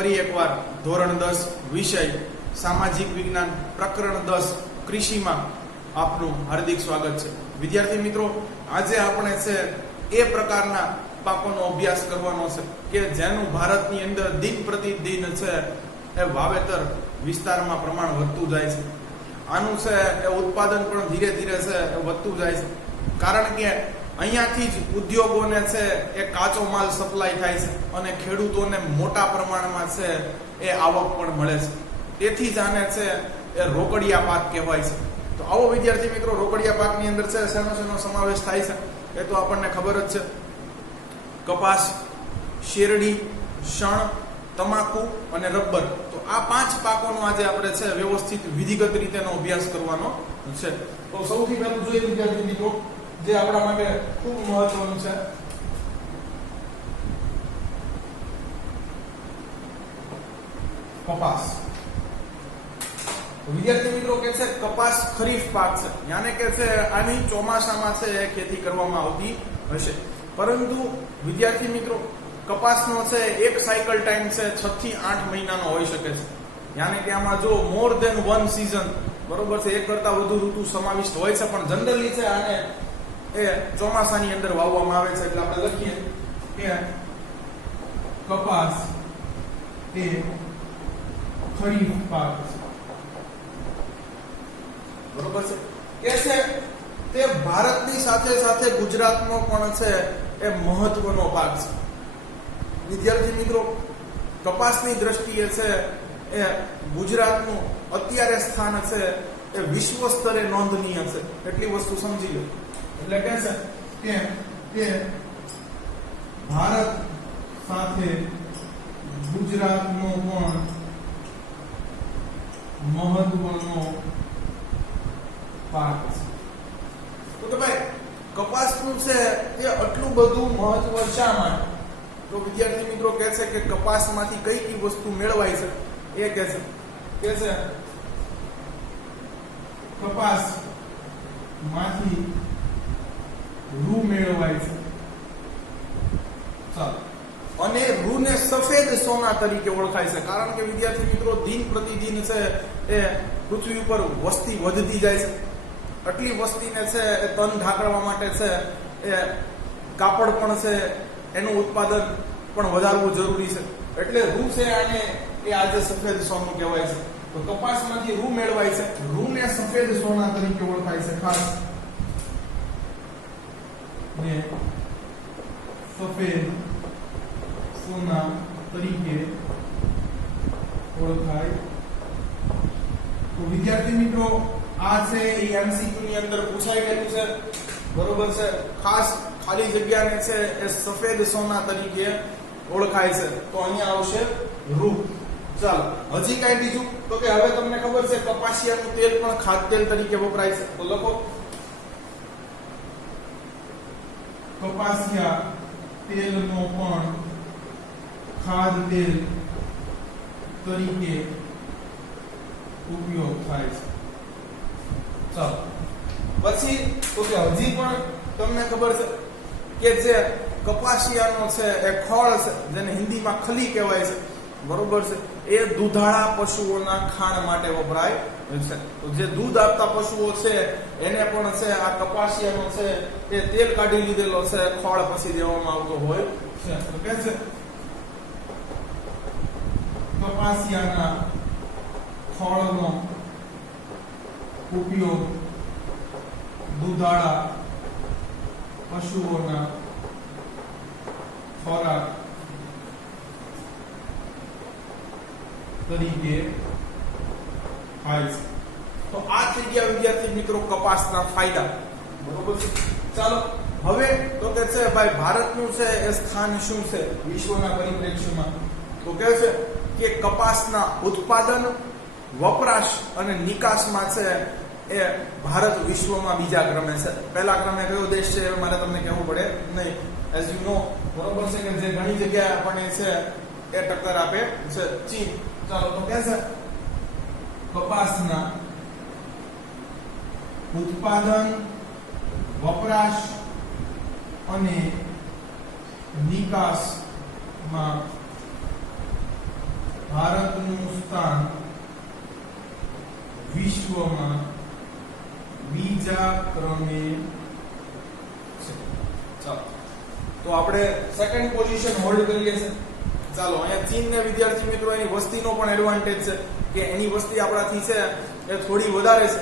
ફરી એકવાર ધોરણ 10 વિષય સામાજિક વિજ્ઞાન પ્રકરણ 10 કૃષિમાં આપનું હાર્દિક સ્વાગત છે. વિદ્યાર્થી મિત્રો, આજે આપણે છે એ પ્રકારના પાકોનો અભ્યાસ કરવાનો છે કે જેનું ભારતની અંદર દિન પ્રતિદિન છે એ વાવેતર વિસ્તારમાં પ્રમાણ વધતું જાય છે. આનું છે એ ઉત્પાદન પણ ધીરે ધીરે છે એ વધતું જાય છે, કારણ કે અહીંયાથી જ ઉદ્યોગોને છે એ કાચો માલ સપ્લાય થાય છે અને ખેડૂતોને મોટા પ્રમાણમાં છે એ આવક પણ મળે છે. તેથી જ આને છે એ રોકડિયા પાક કહેવાય છે. તો આવો વિદ્યાર્થી મિત્રો, રોકડિયા પાકની અંદર છે શેનો સમાવેશ થાય છે એ તો આપણને ખબર જ છે. કપાસ, શેરડી, શણ, તમાકુ અને રબર. તો આ 5 પાકોનો આજે આપણે છે વ્યવસ્થિત વિધિગત રીતેનો અભ્યાસ કરવાનો છે. તો સૌથી પહેલું જોઈએ વિદ્યાર્થી મિત્રો, જે આપણા માટે ખૂબ મહત્વનું છે, કપાસ. વિદ્યાર્થી મિત્રો કે છે કપાસ ખરીફ પાક છે, યાને કે છે આની ચોમાસામાં છે ખેતી કરવામાં આવતી હશે. પરંતુ વિદ્યાર્થી મિત્રો, કપાસનો છે એક સાયકલ ટાઈમ છે 6 થી 8 મહિનાનો હોઈ શકે છે. યાને કે આમાં જો મોર ધેન વન સીઝન, બરોબર છે, એક કરતા વધુ ઋતુ સમાવિષ્ટ હોય છે, પણ જનરલી છે આને એ ચોમાસાની અંદર વાવવામાં આવે છે. એટલે આપણે લખીએ કે કપાસ એ ખરીફ પાક છે, બરોબર છે. કે છે તે ભારતની સાથે સાથે ગુજરાતનો પણ છે એ મહત્વનો પાક છે. વિદ્યાર્થી મિત્રો, કપાસની દ્રષ્ટિએ છે એ ગુજરાતનું અત્યારે સ્થાન છે એ વિશ્વ સ્તરે નોંધનીય છે. એટલી વસ્તુ સમજી લો. એટલે કહે છે કે ભારત સાથે ગુજરાતનો પણ મહત્વનો પાક છે. તો ભાઈ કપાસનું છે એ આટલું બધું મહત્વ શા માટે? તો વિદ્યાર્થી મિત્રો કહે છે કે કપાસમાંથી કઈ કઈ વસ્તુ મેળવાય છે એ કહે છે કપાસ માંથી રૂ મેળવાય છે. ચાલો, અને રૂને સફેદ સોના તરીકે ઓળખાય છે, કારણ કે વિદ્યાર્થી મિત્રો દિન પ્રતિદિન છે એ પૃથ્વી ઉપર વસ્તી વધતી જાય છે. આટલી વસ્તીને છે એ તન ઢાંકવા માટે છે એ કાપડ પણ છે એનું ઉત્પાદન પણ વધારવું જરૂરી છે. એટલે રૂ છે આને એ આજે સફેદ સોનું કહેવાય છે. તો કપાસમાંથી રૂ મેળવાય છે. રૂને સફેદ સોના તરીકે ઓળખાય છે. ખાસ ને સફેદ સોના તરીકે ઓળખાય. તો વિદ્યાર્થી મિત્રો, આ છે એ એમસીક્યુ ની અંદર પૂછાઈ ગયેલું છે, બરોબર છે. ખાસ ખાલી જગ્યાને છે એ સફેદ સોના તરીકે ઓળખાય છે. તો અહીંયા આવશે રૂ. ચાલો, હજી કઈ બીજું? તો કે હવે તમને ખબર છે કપાસિયાનું તેલ પણ ખાદ્ય તેલ તરીકે વપરાય છે. તો લખો કપાસિયા તેલનો પણ ખાદ્ય તેલ તરીકે ઉપયોગ થાય છે. ચાલો, પછી તો કે હજી પણ તમને ખબર છે કે જે કપાસિયાનો છે એ ખોળ છે, જેને હિન્દીમાં ખલી કહેવાય છે, બરોબર છે, એ દૂધાળા પશુઓના ખાણ માટે વપરાય છે. તો જે દૂધ આપતા પશુઓ છે એને પણ છે આ કપાસિયાનો છે એ તેલ કાઢી લીધેલો છે ખોળ પછી દેવામાં આવતો હોય છે. તો કે છે કપાસિયાના ખોળનો ઉપયોગ દૂધાળા પશુઓના ખોરાક તરીકે થાય છે. તો આ થઈ ગયા વિદ્યાર્થી મિત્રો કપાસના ફાયદા, બરોબર છે. ચાલો, હવે તો કે છે ભાઈ ભારતનું છે એ સ્થાન શું છે વિશ્વના પરિપ્રેક્ષ્યમાં? તો કે છે કે કપાસના ઉત્પાદન, વપરાશ અને નિકાસમાં છે એ ભારત વિશ્વમાં બીજા ક્રમે છે. પહેલા ક્રમે કયો દેશ છે એ મારે તમને કહેવું પડે નહીં, એઝ યુ નો, બરોબર છે, કે જે ઘણી જગ્યાએ આપણને છે એ ટક્કર આપે છે, ચીન. ચાલો, તો કે છે કપાસના ઉત્પાદન, વપરાશ અને નિકાસમાં ભારતનું સ્થાન વિશ્વમાં બીજા ક્રમે છે. ચાલો તો આપણે સેકન્ડ પોઝિશન હોલ્ડ કરીએ છીએ. ચાલો અહીંયા ચીનને વિદ્યાર્થી મિત્રો એની વસ્તીનો પણ એડવાન્ટેજ છે કે એની વસ્તી આપણાથી છે એ થોડી વધારે છે,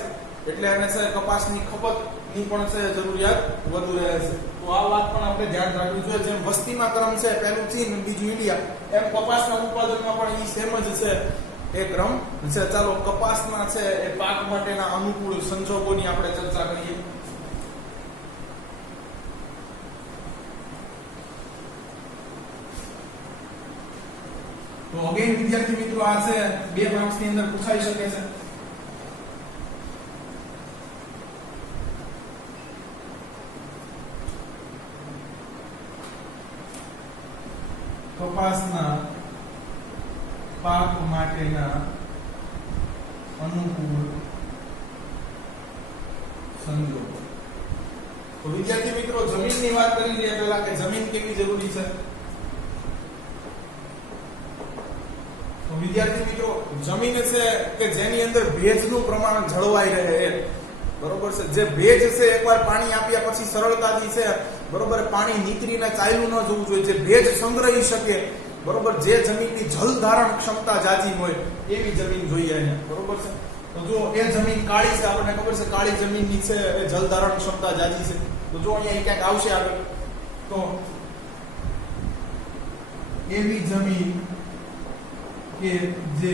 એટલે એને છે કપાસની ખપતની પણ છે જરૂરિયાત વધુ રહે છે. તો આ વાત પણ આપણે ધ્યાન રાખવી જોઈએ. જેમ વસ્તીમાં ક્રમ છે પહેલું ચીન બીજું ઇન્ડિયા, એમ કપાસના ઉત્પાદનમાં પણ એ સેમ જ છે એ ક્રમ છે. ચાલો કપાસના છે એ પાક માટેના અનુકૂળ સંજોગોની આપણે ચર્ચા કરીએ. તો અગેન વિદ્યાર્થી મિત્રો આ છે બે માર્ક્સની અંદર પૂછાઈ શકે છે. કપાસના પાક માટેના અનુકૂળ સંજોગો. તો વિદ્યાર્થી મિત્રો જમીનની વાત કરી લઈએ પહેલા કે જમીન કેવી જરૂરી છે. તો વિદ્યાર્થી મિત્રો જમીન છે કે જેની અંદર ભેજનું પ્રમાણ જળવાઈ રહે, બરોબર છે. જે ભેજ છે એકવાર પાણી આપ્યા પછી સરળતાથી છે બરોબર પાણી નીકળીને ચાલ્યું ન જવું જોઈએ. જે ભેજ સંગ્રહી શકે બરોબર, જે જમીનની જળ ધારણ ક્ષમતા જાજી હોય એવી જમીન જોઈએ અહીંયા, બરોબર છે. તો જો એ જમીન કાળી છે, આપણને ખબર છે કાળી જમીનની છે એ જળ ધારણ ક્ષમતા જાજી છે. તો જો અહીંયા ક્યાંક આવશે આગળ, તો એવી જમીન કે જે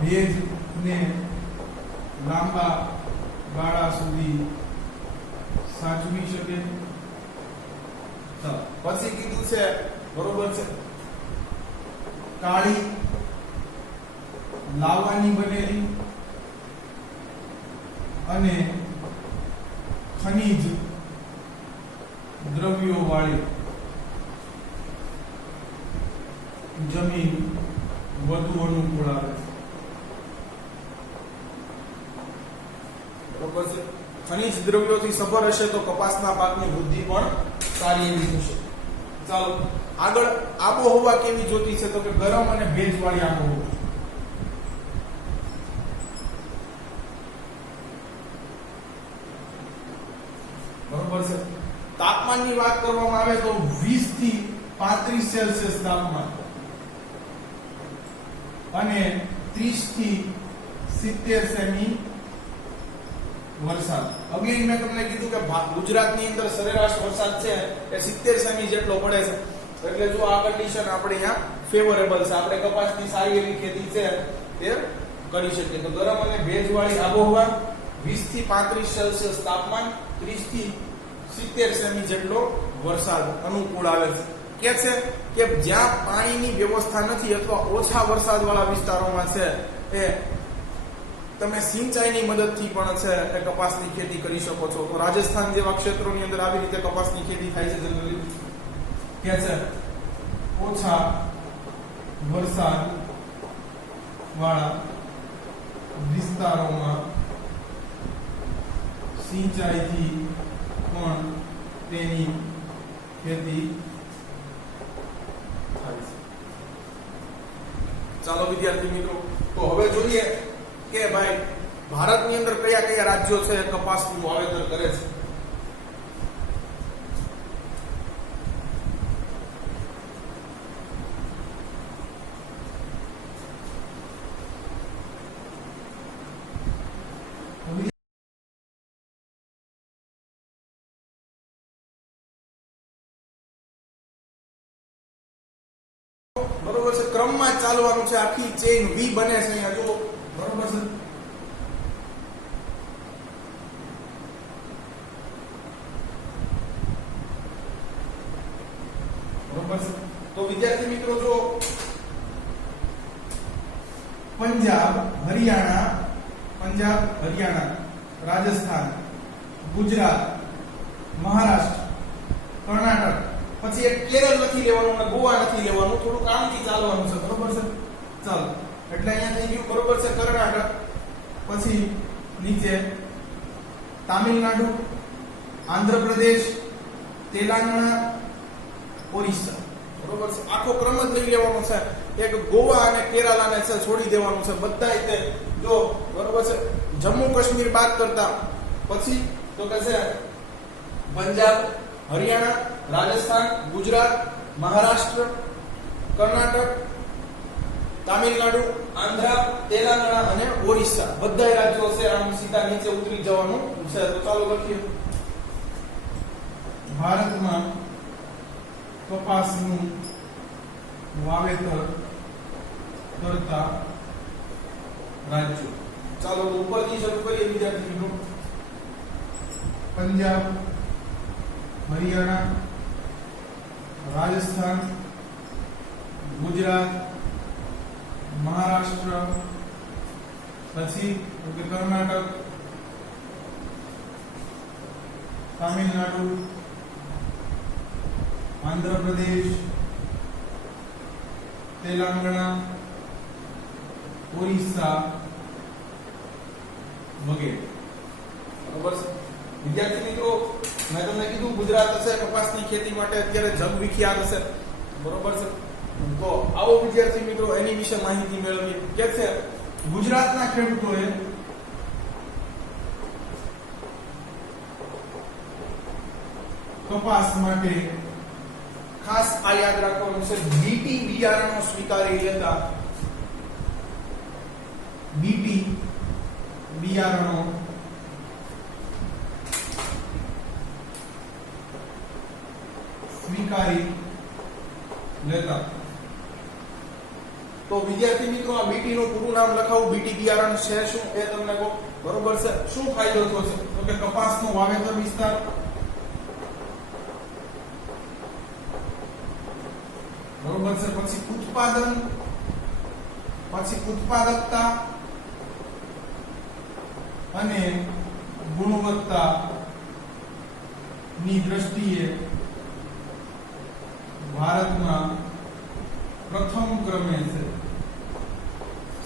ભેજને લાંબા ગાળા સુધી સાચવી શકે. પછી કીધું છે બરોબર છે કાળી લાવાની બનેલી અને ખનિજ દ્રવ્યો વાળી જમીન વધુ અનુકૂળ આવે છે, બરોબર છે. ખનિજ દ્રવ્યોથી સભર હશે તો કપાસના પાકની વૃદ્ધિ પણ સારી એવી થશે. ચાલો આગળ આબોહવા કેવી જોતી છે તો કે ગરમ અને ભેજવાળી આબોહવા. બરોબર છે. તાપમાનની વાત કરવામાં આવે તો 20 થી 35 સેલ્સિયસ તાપમાન અને 30 થી 70 સેમી વરસાદ. અગેન મેં તમને કીધું કે ગુજરાતની અંદર સરેરાશ વરસાદ છે એ 70 સેમી જેટલો પડે છે, એટલે જો આ કન્ડિશન આપણે અહીંયા ફેવરેબલ છે. આપણે કપાસની સારી એવી ખેતી છે એ કરી શકીએ. તો ગરમ અને ભેજવાળી આબોહવા, 20 થી 35 સેલ્સિયસ તાપમાન, 30 થી 70 સેમી જેટલો વરસાદ અનુકૂળ આવે છે. કે છે કે જ્યાં પાણીની વ્યવસ્થા નથી અથવા ઓછા વરસાદવાળા વિસ્તારોમાં છે એ તમે સિંચાઈની મદદથી પણ છે એ કપાસની ખેતી કરી શકો છો. તો રાજસ્થાન જેવા ક્ષેત્રોની અંદર આવી રીતે કપાસની ખેતી થાય છે જનરલી. કે છે ઓછા વરસાદ વાળા વિસ્તારોમાં સિંચાઈથી પણ તેની ખેતી થાય છે. ચાલો વિદ્યાર્થી મિત્રો તો હવે જોઈએ કે ભાઈ ભારતની અંદર કયા કયા રાજ્યો છે કપાસનું વાવેતર કરે છે. બરોબર છે, ક્રમમાં ચાલવાનું છે. આખી ચેઇન વી બને છે અહીંયા જુઓ, બરોબર છે. બરોબર છે. તો વિદ્યાર્થી મિત્રો જો પંજાબ, હરિયાણા, રાજસ્થાન, ગુજરાત, મહારાષ્ટ્ર, કર્ણાટક, પછી એક કેરળ નથી લેવાનું અને ગોવા નથી લેવાનું, થોડું કામથી ચાલવાનું છે, બરોબર છે. ચાલો એટલે અહીંયા થઈ ગયું, બરોબર છે, કર્ણાટક, પછી નીચે તામિલનાડુ, આંધ્રપ્રદેશ, તેલંગાણા, ઓરિસ્સા, બરોબર છે. આખો ક્રમ જ લઈ લેવાનો છે. એક ગોવા અને કેરાલાને છે છોડી દેવાનું છે. બધા તે જો બરોબર છે જમ્મુ કાશ્મીર બાદ કરતા પછી તો કે છે પંજાબ, હરિયાણા, રાજસ્થાન, ગુજરાત, મહારાષ્ટ્ર, કર્ણાટક, તામિલનાડુ, આંધ્ર, તેલંગાણા અને ઓરિસ્સા બધા રાજ્યો છે આમ સીધા નીચે ઉતરી જવાનું છે. તો ચાલો લખીએ ભારતમાં કપાસનું વાવેતર કરતા રાજ્યો. ચાલો તો ઉપરથી શરૂ કરીએ વિદ્યાર્થી મિત્રો. પંજાબ, હરિયાણા, રાજસ્થાન, ગુજરાત, મહારાષ્ટ્ર, પછી કર્ણાટક, તામિલનાડુ, આંધ્રપ્રદેશ, તેલંગાણા, ઓરિસ્સા વગેરે. બરોબર છે વિદ્યાર્થી મિત્રો, મેં તમને કીધું ગુજરાત હશે કપાસની ખેતી માટે અત્યારે જગ વિખ્યાત હશે. બરોબર છે. તો આવો વિદ્યાર્થી મિત્રો એની વિશે માહિતી મેળવીએ. કે છે ગુજરાતના ખેડૂતોએ કપાસ માટે ખાસ આ યાદ રાખવાનું છે બીટી બિયારણો સ્વીકારી લેતા. બીટી બિયારણો સ્વીકારી લેતા. તો વિદ્યાર્થી મિત્રો આ બીટી નું પૂરું નામ લખાવું. બીટી બિયારણ છે શું એ તમને કહો. બરોબર છે. શું ફાયદો થશે તો કે કપાસનો વાવેતર વિસ્તાર, બરોબર છે, પછી ઉત્પાદન, પછી ઉત્પાદકતા અને ગુણવત્તા ની દ્રષ્ટિએ ભારતમાં પ્રથમ ક્રમે છે.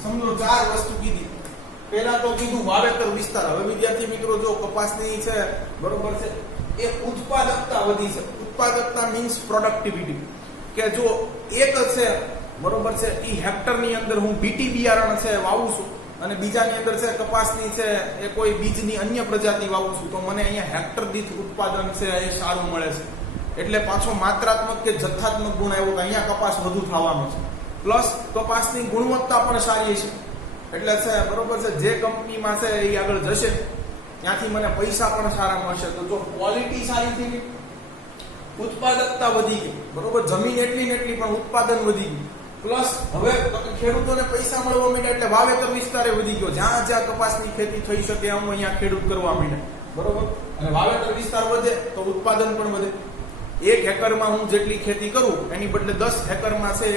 સમજો ચાર વસ્તુ કીધી. પહેલા તો કીધું વાવેતર વિસ્તાર. હવે વિદ્યાર્થી મિત્રો જો કપાસની છે બરોબર છે એ ઉત્પાદકતા વધી છે. ઉત્પાદકતા મીન્સ પ્રોડક્ટિવિટી. કે જો એક છે બરોબર છે ઈ હેક્ટરની અંદર હું બીટી બિયારણ છે વાવું છું અને બીજાની અંદર છે કપાસની છે એ કોઈ બીજની અન્ય પ્રજાતિ વાવું છું તો મને અહીંયા હેક્ટર દીઠ ઉત્પાદન છે એ સારું મળે છે. એટલે પાછો માત્રાત્મક કે જથ્થાત્મક ગુણ આવ્યો કે અહીંયા કપાસ વધુ થવાનો છે. પ્લસ કપાસની ગુણવત્તા પણ સારી છે. એટલે છે બરોબર છે જે કંપનીમાં છે એ આગળ જશે ત્યાંથી મને પૈસા પણ સારા મળશે. તો જો ક્વોલિટી સારી થઈ ગઈ, ઉત્પાદકતા વધી ગઈ, બરોબર, જમીન એટલી ને એટલી પણ ઉત્પાદન વધી ગયું. પ્લસ હવે ખેડૂતોને પૈસા મળવા માંડ્યા એટલે વાવેતર વિસ્તારે વધી ગયો. જ્યાં જ્યાં કપાસની ખેતી થઈ શકે આમ અહીંયા ખેડૂત કરવા માંડ્યા. બરોબર. અને વાવેતર વિસ્તાર વધે તો ઉત્પાદન પણ વધે. 1 એકરમાં હું જેટલી ખેતી કરું એની બદલે 10 એકરમાં છે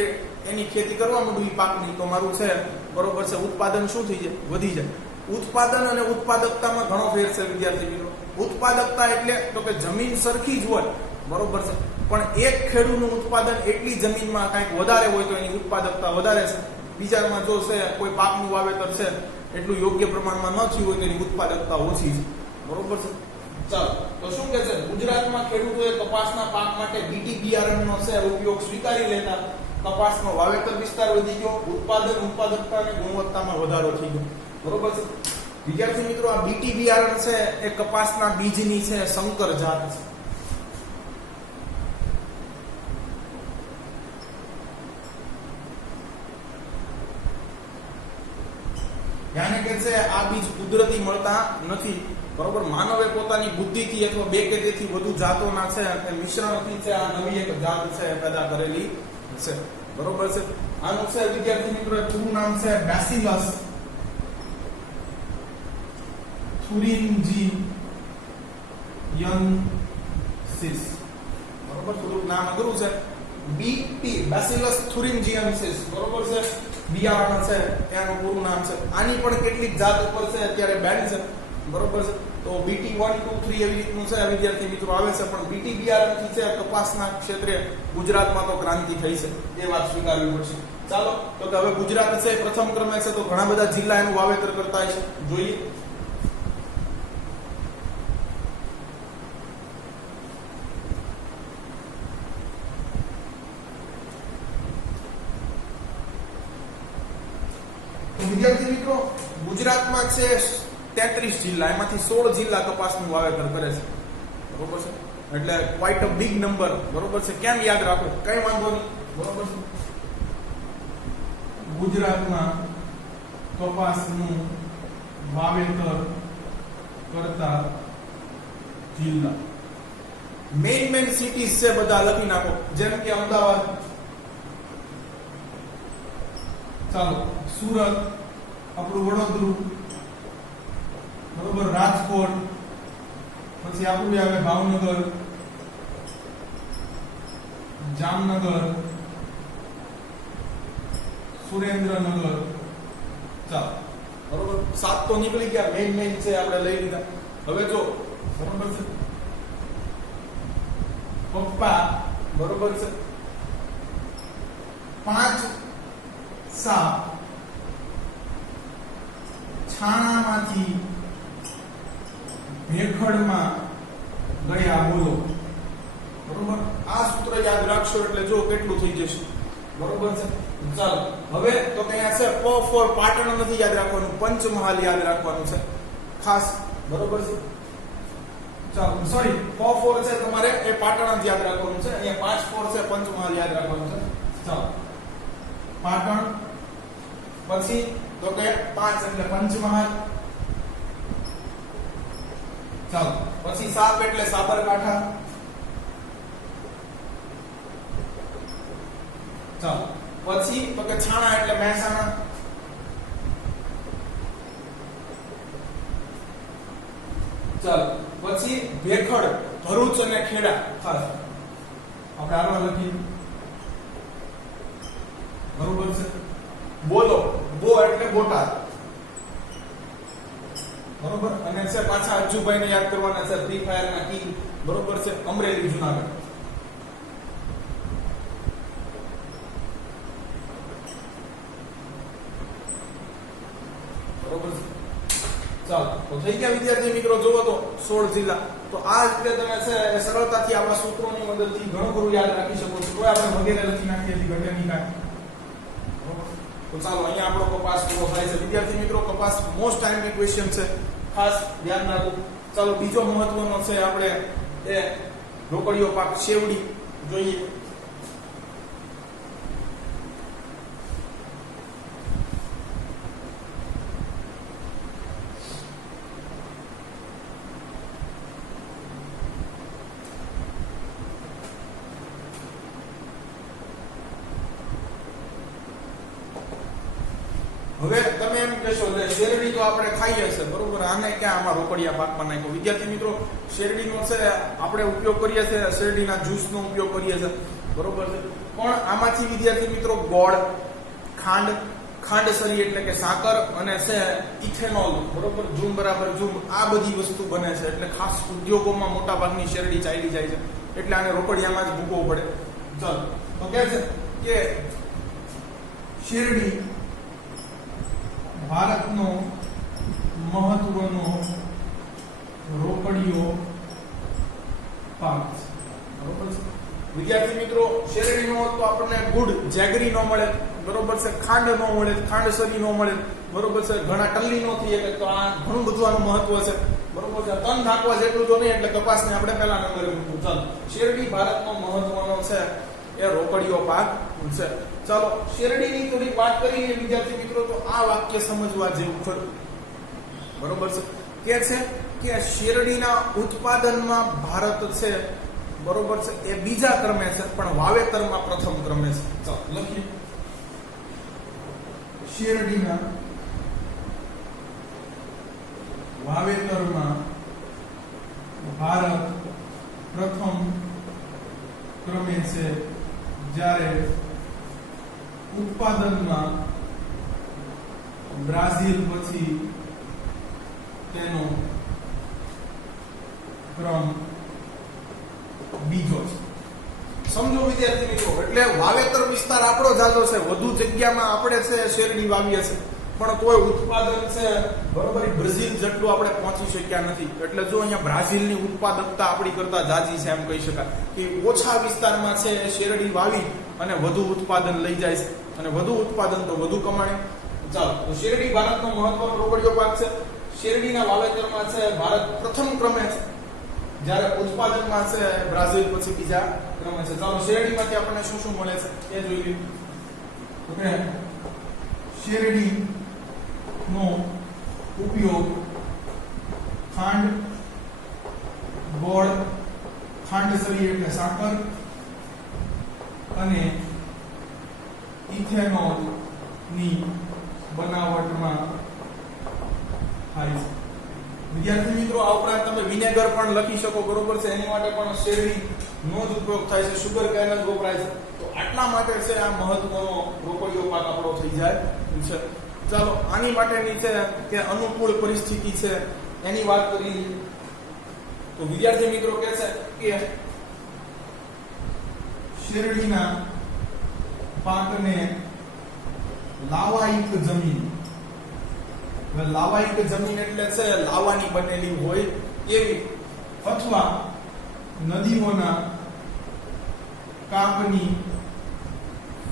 એની ખેતી કરવા માંડું ઈ પાકની તો મારું છે બરોબર છે ઉત્પાદન શું થઈ જાય? વધી જાય. ઉત્પાદન અને ઉત્પાદકતામાં ઘણો ફેર છે વિદ્યાર્થી મિત્રો. ઉત્પાદકતા એટલે તો કે જમીન સરખી જ હોય બરોબર છે પણ એક ખેડૂતનું ઉત્પાદન એટલી જમીનમાં કંઈક વધારે હોય તો એની ઉત્પાદકતા વધારે છે. બીજામાં જો છે કોઈ પાકનું વાવેતર છે એટલું યોગ્ય પ્રમાણમાં ન થયું હોય તો એની ઉત્પાદકતા ઓછી છે. બરોબર છે. ચાલો તો શું કે છે ગુજરાતમાં ખેડૂતોએ કપાસના પાક માટે બીટી બિયારણનો છે ઉપયોગ સ્વીકારી લેતા કપાસનો વાવેતર વિસ્તાર વધી ગયો, ઉત્પાદન, ઉત્પાદકતા અને ગુણવત્તામાં વધારો થઈ ગયો. બરોબર છે વિદ્યાર્થી મિત્રો. આ બીટી બિયારણ છે એ કપાસના બીજની છે સંકર જાત છે. યાને કે છે આ બીજ કુદરતી મળતા નથી. બરોબર. માનવે પોતાની બુદ્ધિથી અથવા 2 કે તેથી વધુ જાતોના છે મિશ્રણથી છે આ નવી એક જાત છે પેદા કરેલી છે. બરોબર છે. આનું છે વિદ્યાર્થી મિત્રો પૂરું નામ છે બેસિલસ thuringiensis. બરોબર. થોડુંક નામ અઘરું છે. BT bacillus thuringiensis. બરોબર છે. બિયારણ છે એનું પૂરું નામ છે. આની પણ કેટલીક જાત ઉપર છે અત્યારે બેન છે. બરોબર છે. તો બીટી 1, 2, 3 એવી રીતનું છે વિદ્યાર્થી મિત્રો આવે છે. પણ બીટી બિયારણથી છે કપાસના ક્ષેત્રે ગુજરાતમાં તો ક્રાંતિ થઈ છે એ વાત સ્વીકારવી પડશે. ચાલો તો કે હવે ગુજરાત છે પ્રથમ ક્રમે છે તો ઘણા બધા જિલ્લા એનું વાવેતર કરતા છે. જોઈએ તો વિદ્યાર્થી મિત્રો, ગુજરાતમાં છે 33 જિલ્લા, એમાંથી 16 જિલ્લા કપાસનું વાવેતર કરે છે. બરોબર છે, એટલે ક્વાઇટ અ બિગ નંબર. બરોબર છે, કેમ યાદ રાખો, કઈ વાંધો નહીં. બરોબર છે, ગુજરાતમાં કપાસનું વાવેતર કરતા જિલ્લા. મેઇન સિટીઝ છે બધા લખી નાખો, જેમ કે અમદાવાદ, ચાલો સુરત, આપણું વડોદરું, બરોબર, રાજકોટ, પછી આપણું આવે ભાવનગર, જામનગર, સુરેન્દ્રનગર. ચાલો બરોબર, 7 તો નીકળી ગયા, મેઇન છે આપણે લઈ લીધા. હવે જો બરોબર છે, પપ્પા, બરોબર છે, 5 સાપ છાણામાંથી ભેખડમાં ગયા, બોલો. બરોબર, આ સૂત્ર યાદ રાખશો એટલે જો કેટલું થઈ જશે. બરોબર છે, ચાલો હવે તો કયા છે, પ ફોર પાટણ નથી યાદ રાખવાનું, પંચમહાલ યાદ રાખવાનું છે ખાસ. બરોબર છે, ચાલો સોરી, પ ફોર છે તમારે એ પાટણ જ યાદ રાખવાનું છે. અહીંયા 5 4 છે, પંચમહાલ યાદ રાખવાનું છે. ચાલો પાટણ, પછી તો કે 5 એટલે પંચમહાલ. ચાલો પછી સાપ એટલે સાબરકાંઠા. ચાલો પછી તો કે છાણા એટલે મહેસાણા. ચાલો પછી ભેખડ, ભરૂચ અને ખેડા. ખાસ આપણે આમાં લખી. બરોબર છે, બોલો, બો એટલે બોટાદ. બરોબર, અને છે પાછા અજ્જુભાઈ ને યાદ કરવાના છે, ફ્રી ફાયર ના કિંગ. બરોબર છે, અમરેલી, જુનાગઢ. બરોબર છે, ચાલો તો થઈ ગયા વિદ્યાર્થી મિત્રો. જોવો તો 16 જિલ્લા. તો આ રીતે તમે છે સરળતાથી આપણા સૂત્રોની મદદથી ઘણું ખરું યાદ રાખી શકો છો. કોઈ આપણે વગેરે લખી નાખીએ છીએ, ઘટેની કાંઈ. તો ચાલો અહીંયા આપણો કપાસ પૂરો થાય છે વિદ્યાર્થી મિત્રો. કપાસ મોસ્ટ ટાઈમની ક્વેશ્ચન છે, ખાસ ધ્યાન રાખો. ચાલો બીજો મહત્વનો છે આપણે એ રોકડીયો પાક શેવડી જોઈએ. હવે તમે એમ કહેશો કે શેરડી તો આપણે ખાઈએ છે, બરોબર, આને ક્યાં આમાં રોકડિયા પાકમાં નાખ્યો? વિદ્યાર્થી મિત્રો, શેરડીનો છે આપણે ઉપયોગ કરીએ છીએ, શેરડીના જ્યુસનો ઉપયોગ કરીએ છીએ. બરોબર છે, પણ આમાંથી વિદ્યાર્થી મિત્રો ગોળ, ખાંડસરી એટલે કે સાકર, અને છે ઇથેનોલ. બરોબર, ઝૂમ બરાબર ઝૂમ, આ બધી વસ્તુ બને છે. એટલે ખાસ ઉદ્યોગોમાં મોટા ભાગની શેરડી ચાલી જાય છે, એટલે આને રોકડિયામાં જ મૂકવો પડે. ચાલો તો કહે છે કે શેરડી ભારતનો મહત્વનો રોકડીયો પાક છે. બરોબર છે વિદ્યાર્થી મિત્રો, શેરડી નો તો આપણને ગુડ, જેગરી નો મળે. બરોબર છે, ખાંડ નો મળે, ખાંડસરી નો મળે. બરોબર છે, ઘણા ટલ્લી નો થઈ શકે. તો આ ઘણું બધું આનું મહત્વ છે. બરોબર છે, તન નાખવા જેટલું તો નહીં, એટલે કપાસને આપણે પહેલા નંબરે મૂકવું. ચાલો, શેરડી ભારતનો મહત્વનો છે એ રોકડીયો પાક છે. ચાલો શેરડીની થોડી વાત કરીને વિદ્યાર્થી મિત્રો, તો આ વાક્ય સમજવા જેવું ખરું. બરોબર છે કે શેરડીના ઉત્પાદનમાં ભારત છે, બરોબર છે, એ બીજા ક્રમે છે, પણ વાવેતરમાં પ્રથમ ક્રમે છે. ચાલો લખીએ, શેરડીના વાવેતરમાં ભારત પ્રથમ ક્રમે છે, જ્યારે ઉત્પાદનમાં બ્રાઝિલ પછી તેનો ક્રમ બીજો છે. સમજો વિદ્યાર્થી મિત્રો, એટલે વાવેતર વિસ્તાર આપણો જાજો છે, વધુ જગ્યામાં આપણે છે શેરડી વાવીએ છે, પણ કોઈ ઉત્પાદન છે બરોબર બ્રાઝિલ જેટલું આપણે પહોંચી શક્યા નથી. એટલે જો અહીંયા બ્રાઝિલની ઉત્પાદકતા આપણી કરતા જાજી છે એમ કહી શકાય કે ઓછા વિસ્તારમાં છે શેરડી વાવી અને વધુ ઉત્પાદન લઈ જાય છે, અને વધુ ઉત્પાદન તો વધુ કમાણી. ચાલો, તો શેરડી ભારતનો મહત્વનો રોકડીયો પાક છે. શેરડીના વાવેતરમાં છે ભારત પ્રથમ ક્રમે છે, જ્યારે ઉત્પાદનમાં છે બ્રાઝિલ પછી બીજા ક્રમે છે. ચાલો, શેરડીમાંથી આપણને શું શું મળે છે એ જોઈ લઈએ. ઓકે, શેરડીનો ઉપયોગ ખાંડ, ગોળ, ખાંડસરી એટલે સાકર અને ઇથેનોલ ની બનાવટમાં થાય છે. વિદ્યાર્થી મિત્રો, આ ઉપરાંત તમે વિનેગર પણ લખી શકો, બરોબર છે, એની માટે પણ શેરડીનો જ ઉપયોગ થાય છે, શુગર કેન જ વપરાય છે. તો આટલા માટે છે આ મહત્વનો રોકડીયો પાક આપણો થઈ જાય છે. ચાલો, આની માટેની છે કે અનુકૂળ પરિસ્થિતિ છે એની વાત કરી. તો વિદ્યાર્થી મિત્રો કહે છે કે શેરડીના પાકને લાવાયિક જમીન, લાવાયિક જમીન એટલે છે લાવાની બનેલી હોય એવી, અથવા નદીઓના કાંપની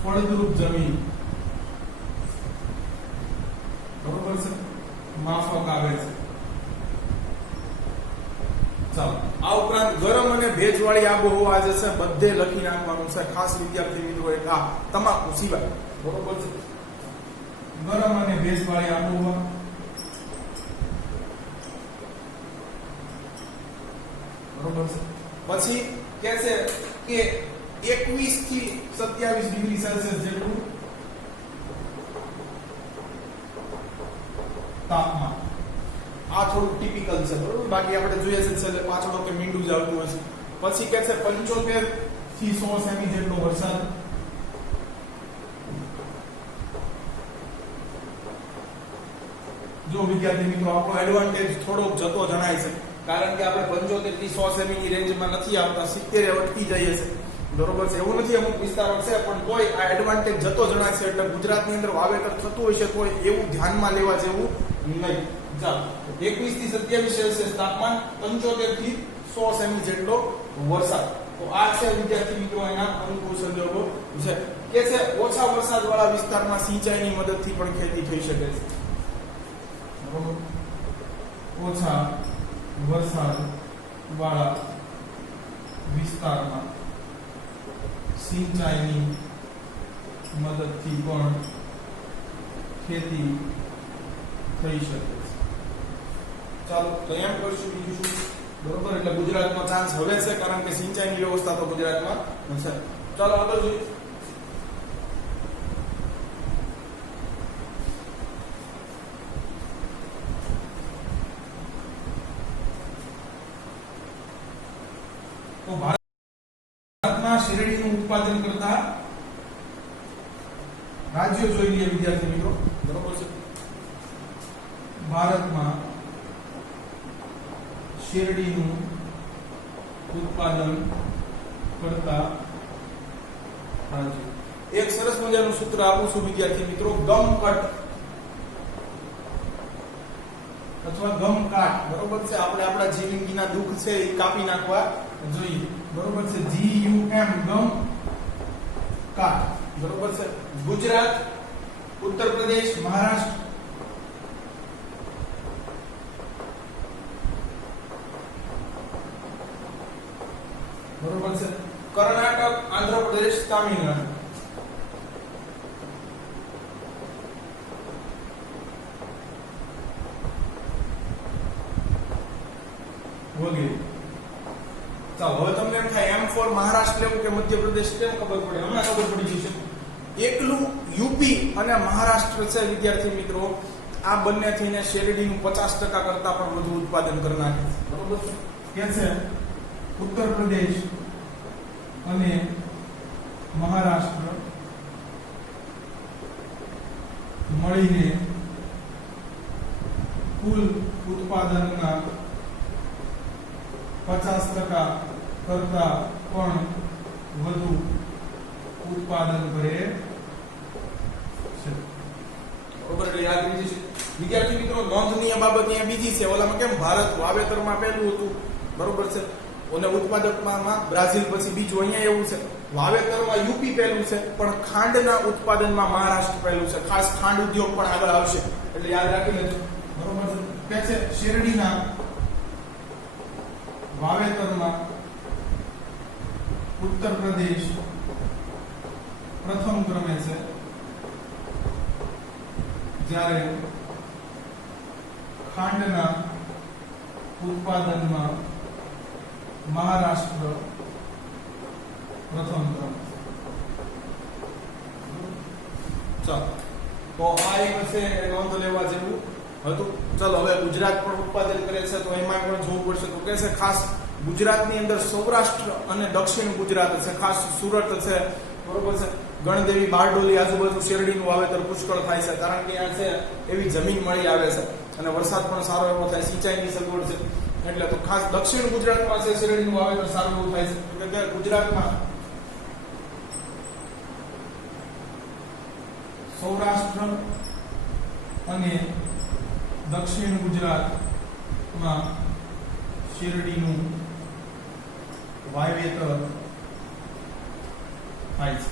ફળદ્રુપ જમીન, બરોબર છે, માફક આવે છે. ચાલો, આ ઉપરાંત ગરમ અને ભેજવાળી આબોહવા જે છે બધે લખી નાખવાનું છે, ખાસ વિદ્યાર્થી મિત્રો, એટલે આ તમાકુ સિવાય, બરોબર છે. ગરમ અને ભેજવાળી આબોહવા, બરોબર છે. પછી કે છે કે 21 થી 27 ડિગ્રી સેલ્સિયસ જેટલું તાપમાન. આ થોડું ટિપિકલ છે, બરોબર. બાકી આપણે જોઈએ છે એટલે પાછળો કે મીંડું જ આવતું હોય છે. પછી કે છે 75 થી 100 સેમી જેટલો વરસાદ. જો વિદ્યાર્થી મિત્રો, આપણો એડવાન્ટેજ થોડોક જતો જણાય છે, કારણ કે આપણે 75 થી 100 સેમી ની રેન્જમાં નથી આવતા, 70 અટકી જઈએ છે, બરોબર છે. એવું નથી, અમુક વિસ્તારો છે પણ તોય આ એડવાન્ટેજ જતો જણાય છે. એટલે ગુજરાતની અંદર વાવેતર થતું હોય છે તોય એવું ધ્યાનમાં લેવા જેવું નહીં. ચાલો, 21 થી 27 સેલ્સિયસ તાપમાન, 75 થી 100 સેમી જેટલો વરસાદ. તો આ છે વિદ્યાર્થી મિત્રો એના અનુકૂળ સંજોગો છે. કે છે ઓછા વરસાદ વાળા વિસ્તારમાં સિંચાઈની મદદથી પણ ખેતી થઈ શકે છે, બરોબર. ઓછા વરસાદ વાળા વિસ્તારમાં સિંચાઈની મદદથી પણ ખેતી થઈ શકે છે. ચાલો, તો એમ કરશું, બીજું શું, બરોબર. એટલે ગુજરાતમાં ચાન્સ હવે છે, કારણ કે સિંચાઈની વ્યવસ્થા તો ગુજરાતમાં છે. ચાલો, આગળ જોઈએ. તો ભારતમાં શેરડીનું ઉત્પાદન કરતા રાજ્યો જોઈ લઈએ વિદ્યાર્થી મિત્રો, બરોબર છે. ભારતમાં શેરડીનું ઉત્પાદન કરતા રાજ્યો. એક સરસ મજાનું સૂત્ર આપું છું વિદ્યાર્થી મિત્રો, ગમકટ અથવા ગમકાટ, બરોબર છે. આપણે આપણા જીવનગીના દુઃખ છે એ કાપી નાખવા જોઈએ, બરોબર છે. GUM, ગમ કાટ, બરોબર છે. ગુજરાત, ઉત્તર પ્રદેશ, મહારાષ્ટ્ર, બરોબર છે. કર્ણાટક, આંધ્રપ્રદેશ, તામિલનાડુ, વગેરે. ચાલો, હવે તમને એમ થાય એમ ફોર મહારાષ્ટ્ર લેવું કે મધ્યપ્રદેશ કેમ ખબર પડે? હમણાં ખબર પડી જશે. એકલું યુપી અને મહારાષ્ટ્ર છે વિદ્યાર્થી મિત્રો, આ બંને થઈને શેરડીનું 50% કરતા પણ વધુ ઉત્પાદન કરનાર છે, બરોબર કે છે. ઉત્તર પ્રદેશ અને મહારાષ્ટ્ર મળીને કુલ ઉત્પાદનના 50% કરતા પણ વધુ ઉત્પાદન કરે છે, બરોબર. એટલે યાદ રહી જશે વિદ્યાર્થી મિત્રો. નોંધનીય બાબત અહીંયા બીજી છે, ઓલામાં કેમ ભારત વાવેતરમાં પહેલું હતું, બરોબર છે, અને ઉત્પાદકમાં બ્રાઝિલ પછી બીજું. અહીંયા એવું છે વાવેતરમાં યુપી પહેલું છે, પણ ખાંડના ઉત્પાદનમાં મહારાષ્ટ્ર પહેલું છે. ખાસ ખાંડ ઉદ્યોગ પણ આગળ આવશે એટલે યાદ રાખી લેજો. બરોબર છે. કે છે શેરડીના વાવેતરમાં ઉત્તર પ્રદેશ પ્રથમ ક્રમે છે, જ્યારે ખાંડના ઉત્પાદનમાં મહારાષ્ટ્ર પ્રથમ ક્રમ. ચાલો, તો આ એક છે નોંધ લેવા જેવું હતું. ચાલો હવે ગુજરાત પણ ઉત્પાદન કરે છે તો એમાં પણ જોવું પડશે. તો કે છે ખાસ ગુજરાતની અંદર સૌરાષ્ટ્ર અને દક્ષિણ ગુજરાત છે, ખાસ સુરત છે, બરોબર છે, ગણદેવી, બારડોલી આજુબાજુ શેરડીનું વાવેતર પુષ્કળ થાય છે, કારણ કે ત્યાં છે એવી જમીન મળી આવે છે અને વરસાદ પણ સારો એવો થાય, સિંચાઈની સગવડ છે. એટલે તો ખાસ દક્ષિણ ગુજરાતમાં છે શેરડીનું વાવેતર સારું એવું થાય છે. એટલે ગુજરાતમાં સૌરાષ્ટ્ર અને દક્ષિણ ગુજરાતમાં શેરડીનું વાવેતર થાય છે.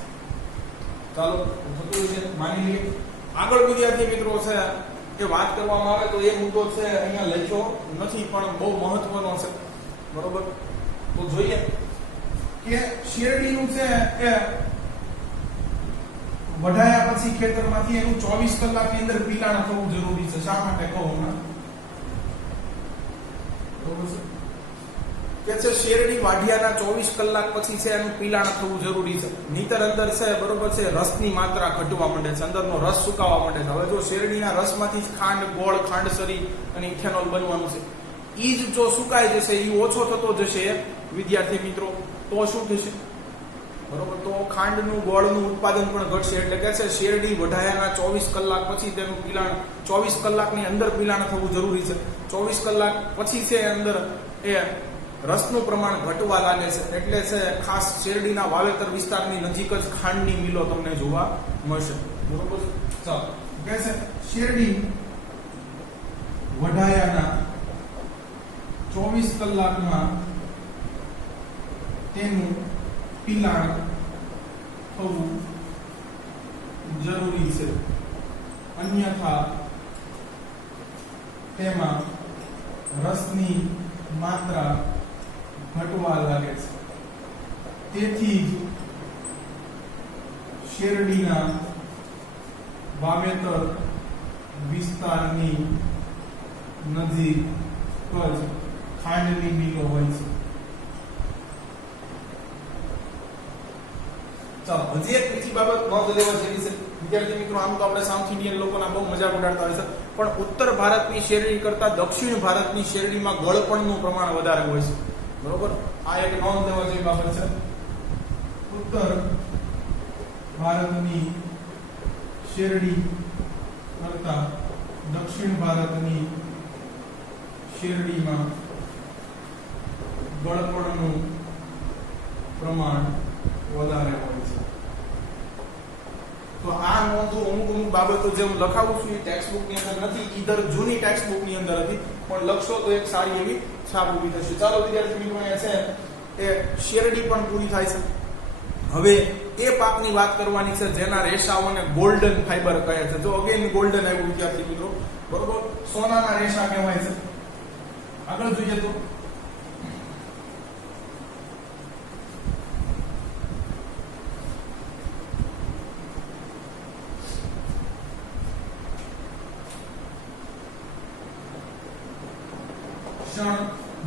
ચાલો થતું છે માની લઈએ. આગળ વિદ્યાર્થી મિત્રો છે કે વાત કરવામાં આવે તો એ મુદ્દો છે અહીંયા લખ્યો નથી પણ બહુ મહત્વનો છે. બરોબર, તો જોઈએ કે શેરડીનું છે એ વઢાયા પછી ખેતરમાંથી એનું 24 કલાકની અંદર પીલાણ થવું જરૂરી છે. શા માટે કહું હમણાં? બરોબર છે કે છે શેરડી વાઢિયાના 24 કલાક પછી છે એનું પીલાણ થવું જરૂરી છે. નહીતર અંદર છે બરોબર છે રસની માત્રા ઘટવા માંડે છે, અંદરનો રસ સુકાવા માંડે છે. હવે જો શેરડીના રસમાંથી ખાંડ, ગોળ, ખાંડસરી અને ઇથેનોલ બનવાનું છે, ઈ જ જો સુકાઈ જશે, ઈ ઓછો થતો જશે વિદ્યાર્થી મિત્રો, તો શું થશે? બરોબર, તો ખાંડનું, ગોળનું ઉત્પાદન પણ ઘટશે. એટલે કે છે શેરડી વઢાયાના 24 કલાક પછી તેનું પીલાણ 24 કલાકની અંદર પીલાણ થવું જરૂરી છે. 24 કલાક પછી છે અંદર એ રસનું પ્રમાણ ઘટવા લાગે છે. એટલે છે ખાસ શેરડીના વાવેતર વિસ્તારની નજીક જ ખાંડની મિલો તમને જોવા મળશે. બરોબર, ચાલો કે છે શેરડી વઢાયાના 24 કલાકમાં તેનું પીલાણ થવું જરૂરી છે, અન્યથા તેમાં રસની માત્રા ઘટવા લાગે છે. તેથી જ શેરડીના વાવેતર વિસ્તારની નજીક જ ખાંડની મિલો હોય છે. ચાલો હજી એક બીજી બાબત નોંધ લેવા જેવી છે વિદ્યાર્થી મિત્રો. આમ તો આપણે સાઉથ ઇન્ડિયન લોકોના બહુ મજાક ઉડાડતા હોય છે, પણ ઉત્તર ભારતની શેરડી કરતા દક્ષિણ ભારતની શેરડીમાં ગળપણનું પ્રમાણ વધારે હોય છે. બરોબર, આ એક નોંધ લેવા જેવી બાબત છે. ઉત્તર ભારતની શેરડી કરતા દક્ષિણ ભારતની શેરડીમાં ગળપણનું પ્રમાણ વધારે હોય છે. તો આ નોંધો અમુક બાબતો જે હું લખાવું છું એ ટેક્સ્ટબુક ની અંદર નથી, ઈધર જૂની ટેક્સ્ટબુક ની અંદર હતી, પણ લખશો તો એક સારી એવી છાપ ઊભી થશે. ચાલો વિદ્યાર્થી મિત્રો, અહીંયા છે એ શેરડી પણ પૂરી થાય છે. હવે એ પાકની વાત કરવાની છે જેના રેસાઓને ગોલ્ડન ફાઈબર કહે છે. જો અગેન ગોલ્ડન આવ્યું વિદ્યાર્થી મિત્રો, બરોબર, સોનાના રેસા કહેવાય છે. આગળ જોઈએ તો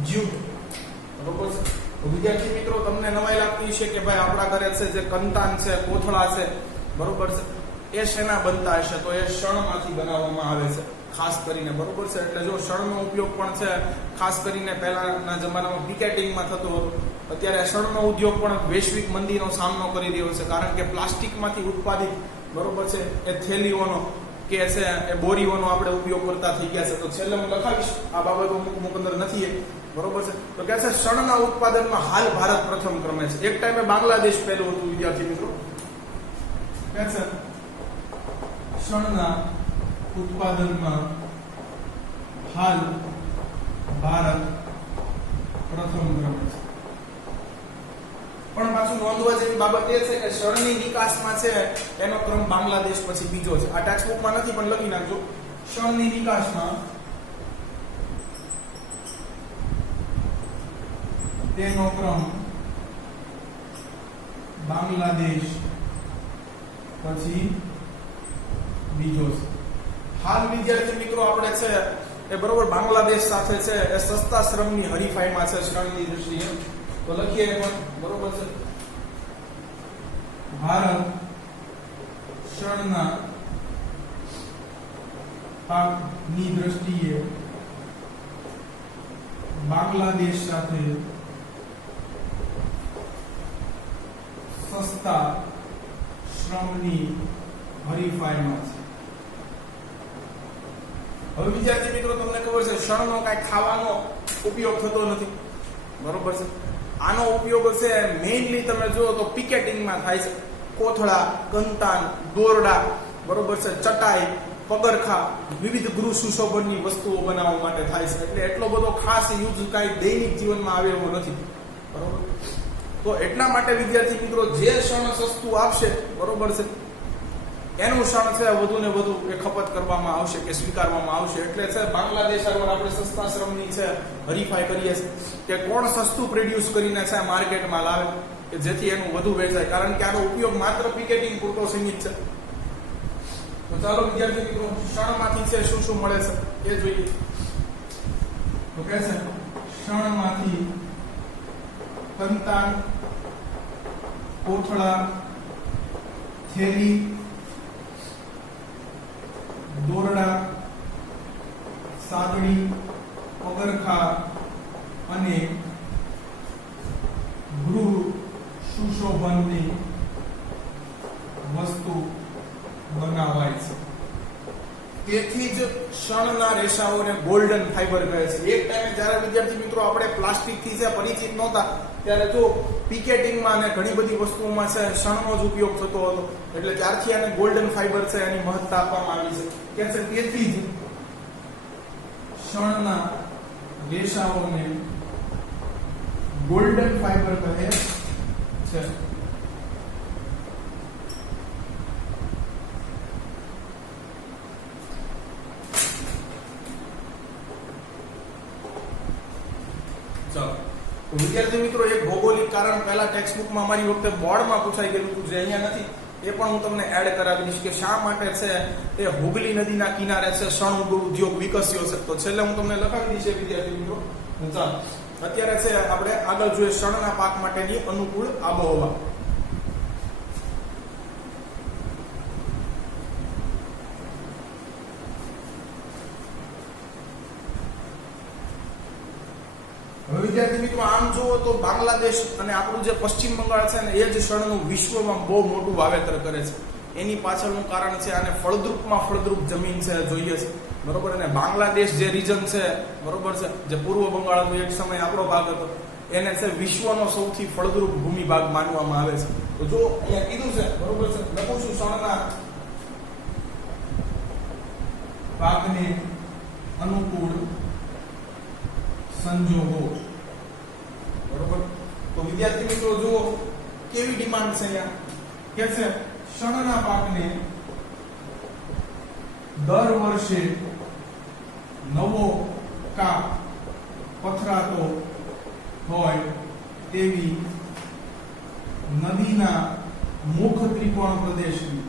જ્યુટ. બરોબર છે. વિદ્યાર્થી મિત્રો, તમને નવાઈ લાગતી છે કે ભાઈ આપણા ઘરે છે જે કંતાન છે, કોથળા છે, બરોબર છે, એ શેના બનતા હશે? તો એ શણમાંથી બનાવવામાં આવે છે ખાસ કરીને. બરોબર છે, એટલે જો શણનો ઉપયોગ પણ છે ખાસ કરીને પહેલાના જમાનામાં પિકેટિંગમાં થતો હતો. અત્યારે શણનો ઉદ્યોગ પણ વૈશ્વિક મંદીનો સામનો કરી રહ્યો છે, કારણ કે પ્લાસ્ટિકમાંથી ઉત્પાદિત, બરોબર છે, એ થેલીઓનો કે છે એ બોરીઓનો આપણે ઉપયોગ કરતા થઈ ગયા છે. તો છેલ્લે હું લખાવીશ આ બાબતો અમુક અંદર નથી, બરોબર છે. તો કે છે શણના ઉત્પાદનમાં હાલ ભારત પ્રથમ ક્રમે છે. એક ટાઈમે બાંગ્લાદેશ પહેલું હતું વિદ્યાર્થી મિત્રો. કે છે શણના ઉત્પાદનમાં હાલ ભારત પ્રથમ ક્રમે છે. પણ પાછું નોંધવા જેવી બાબત એ છે કે શણની નિકાસમાં છે એનો ક્રમ બાંગ્લાદેશ પછી બીજો છે. આ ટેક્સ્ટ બુકમાં નથી પણ લખી નાખજો. શણની નિકાસમાં તેનો ક્રમ બાંગ્લાદેશ પછી બીજો છે. હાલ વિદ્યાર્થી મિત્રો આપણે છે એ બરોબર બાંગ્લાદેશ સાથે છે એ સસ્તા શ્રમની હરીફાઈમાં છે શ્રમની દ્રષ્ટિએ. તો લખીએ પણ બરોબર છે. ભારત શણના પાકની દ્રષ્ટિએ બાંગ્લાદેશ સાથે સસ્તા શ્રમની હરીફાઈમાં છે. હવે વિદ્યાર્થી મિત્રો તમને ખબર છે શણનો કાંઈ ખાવાનો ઉપયોગ થતો નથી, બરોબર છે. આનો ઉપયોગ છે મેઇનલી તમે જુઓ તો પિકેટિંગમાં થાય છે. કોથળા, કંતાન, દોરડા, બરોબર છે, ચટાઈ, પગરખા, વિવિધ ગૃહ સુશોભનની વસ્તુઓ બનાવવા માટે થાય છે. એટલે એટલો બધો ખાસ યુઝ કાંઈ દૈનિક જીવનમાં આવે એવો નથી, બરોબર. તો એટલા માટે વિદ્યાર્થી મિત્રો જે શણ સસ્તું આપશે, બરોબર છે, એનું શણ છે વધુ ને વધુ એ ખપત કરવામાં આવશે કે સ્વીકારવામાં આવશે. એટલે છે બાંગ્લાદેશ આગળ આપણે સસ્તા શ્રમની છે હરીફાઈ કરીએ છીએ કે કોણ સસ્તું પ્રોડ્યુસ કરીને છે માર્કેટમાં લાવે કે જેથી એનું વધુ વેચાય, કારણ કે આનો ઉપયોગ માત્ર પિકેટિંગ પૂરતો સીમિત છે. તો ચાલો વિદ્યાર્થી મિત્રો શણમાંથી છે શું શું મળે છે એ જોઈએ. તો કે છે શણમાંથી કંતાન, કોથળા, થેલી, દોરડા, સાગડી, પગરખા અને ગૃહ સુશોભનની વસ્તુ બનાવાય છે. તેથી જ શણના રેસાઓને ગોલ્ડન ફાઈબર કહે છે. એક ટાઈમે જ્યારે વિદ્યાર્થી મિત્રો આપણે પ્લાસ્ટિકથી છે પરિચિત નહોતા ત્યારે જો પિકેટિંગમાં અને ઘણી બધી વસ્તુઓમાં છે શણનો જ ઉપયોગ થતો હતો. એટલે ત્યારથી આને ગોલ્ડન ફાઈબર છે એની મહત્તા આપવામાં આવી છે. કે છે તેથી જ શણના રેસાઓને ગોલ્ડન ફાઈબર કહે છે. વિદ્યાર્થી મિત્રો એક ભૌગોલિક કારણ પહેલા ટેક્સ્ટ બુકમાં મારી વખતે બોર્ડમાં પૂછાઈ ગયેલું હતું જે અહીંયા નથી, એ પણ હું તમને એડ કરાવી દઈશ કે શા માટે છે એ હુગલી નદીના કિનારે છે શણ ઉદ્યોગ વિકસ્યો છે. તો છેલ્લે હું તમને લખાવી દઈશ વિદ્યાર્થી મિત્રો. ચાલો અત્યારે છે આપણે આગળ જોઈએ શણના પાક માટેની અનુકૂળ આબોહવા. વિદ્યાર્થી મિત્રો આમ જુઓ તો બાંગ્લાદેશ અને આપણું જે પશ્ચિમ બંગાળ છે ને એ જ શણનું વિશ્વમાં બહુ મોટું વાવેતર કરે છે. એની પાછળનું કારણ છે આને ફળદ્રુપમાં ફળદ્રુપ જમીન છે જોઈએ છે, બરોબર. અને બાંગ્લાદેશ જે રીજન છે, બરોબર છે, જે પૂર્વ બંગાળ હતો એક સમય આપણો ભાગ હતો, એને છે વિશ્વનો સૌથી ફળદ્રુપ ભૂમિ ભાગ માનવામાં આવે છે. તો જો અહીંયા કીધું છે, બરોબર છે, લખું છું શણના પાકને અનુકૂળ સંજોગો, બરોબર. તો વિદ્યાર્થી મિત્રો જુઓ કેવી ડિમાન્ડ છે અહીંયા. કે છે શણના પાકને દર વર્ષે નવો કાપ પથરાતો હોય તેવી નદીના મુખ ત્રિકોણ પ્રદેશની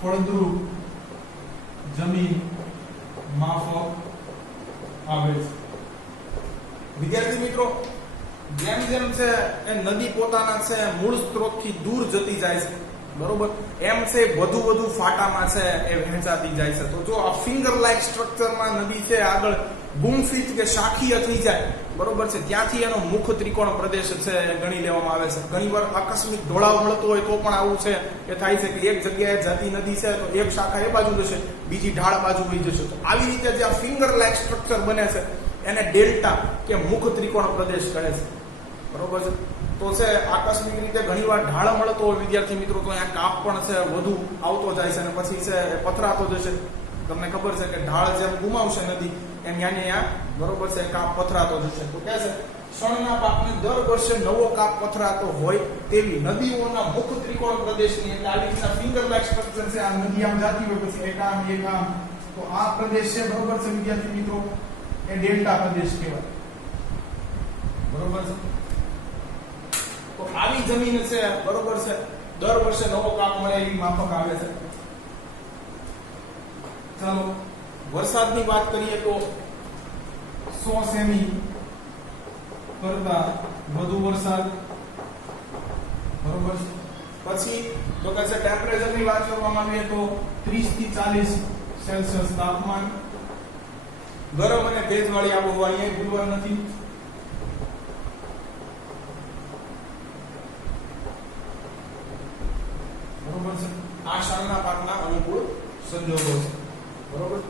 ફળદ્રુપ જમીન માફક આવે છે. વિદ્યાર્થી મિત્રો જેમ જેમ છે એ નદી પોતાના છે મૂળ સ્ત્રોતથી દૂર જતી જાય છે, બરોબર, એમ છે વધુ વધુ ફાટામાં છે એ વહેંચાતી જાય છે. તો જો આ ફિંગર લાઇક સ્ટ્રક્ચરમાં નદી છે આગળ ગુમફિત કે શાખીય થઈ જાય, બરોબર છે, ત્યાંથી એનો મુખ ત્રિકોણ પ્રદેશ છે ગણી લેવામાં આવે છે. ઘણીવાર આકસ્મિક ઢોળાવ મળતો હોય તો પણ આવું છે એ થાય છે કે એક જગ્યાએ જતી નદી છે તો એક શાખા એ બાજુ જશે, બીજી ઢાળ બાજુ વહી જશે. તો આવી રીતે જે આ ફિંગર લાઇક સ્ટ્રક્ચર બને છે એને ડેલ્ટા કે મુખ ત્રિકોણ પ્રદેશ કહે છે, બરોબર છે. તો છે આકસ્મિક રીતે ઘણીવાર ઢાળ મળતો હોય વિદ્યાર્થી મિત્રો તો અહીંયા કાપ પણ છે વધુ આવતો જાય છે અને પછી છે પથરાતો જશે. તમને ખબર છે કે ઢાળ જેમ ગુમાવશે નદી ત્યાં બરોબર છે કાપ પથરાતો જશે. તો કે છે શણના પાકને દર વર્ષે નવો કાપ પથરાતો હોય તેવી નદીઓના મુખ ત્રિકોણ પ્રદેશની, એટલે આવી રીતના ફિંગર લાઇક સ્ટ્રક્ચર છે. આ નદી આમ જાતી હોય પછી એક આમ, તો આ પ્રદેશ છે બરોબર છે વિદ્યાર્થી મિત્રો, એ ડેલ્ટા પ્રદેશ કહેવાય. બરોબર છે. તો આવી જમીન છે બરોબર છે, દર વર્ષે નવો કાપ મળે એવી માફક આવે છે. ચાલો વરસાદની વાત કરીએ તો 100 સેમી કરતા વધુ વરસાદ, બરોબર છે. પછી તો કે છે ટેમ્પરેચરની વાત કરવામાં આવે તો 30 થી 40 સેલ્સિયસ તાપમાન, ગરમ અને ભેજવાળી આબોહવા અહીંયા ભૂલવાનું નથી. બરોબર છે. આ શણના પાકના અનુકૂળ સંજોગો છે. બરોબર.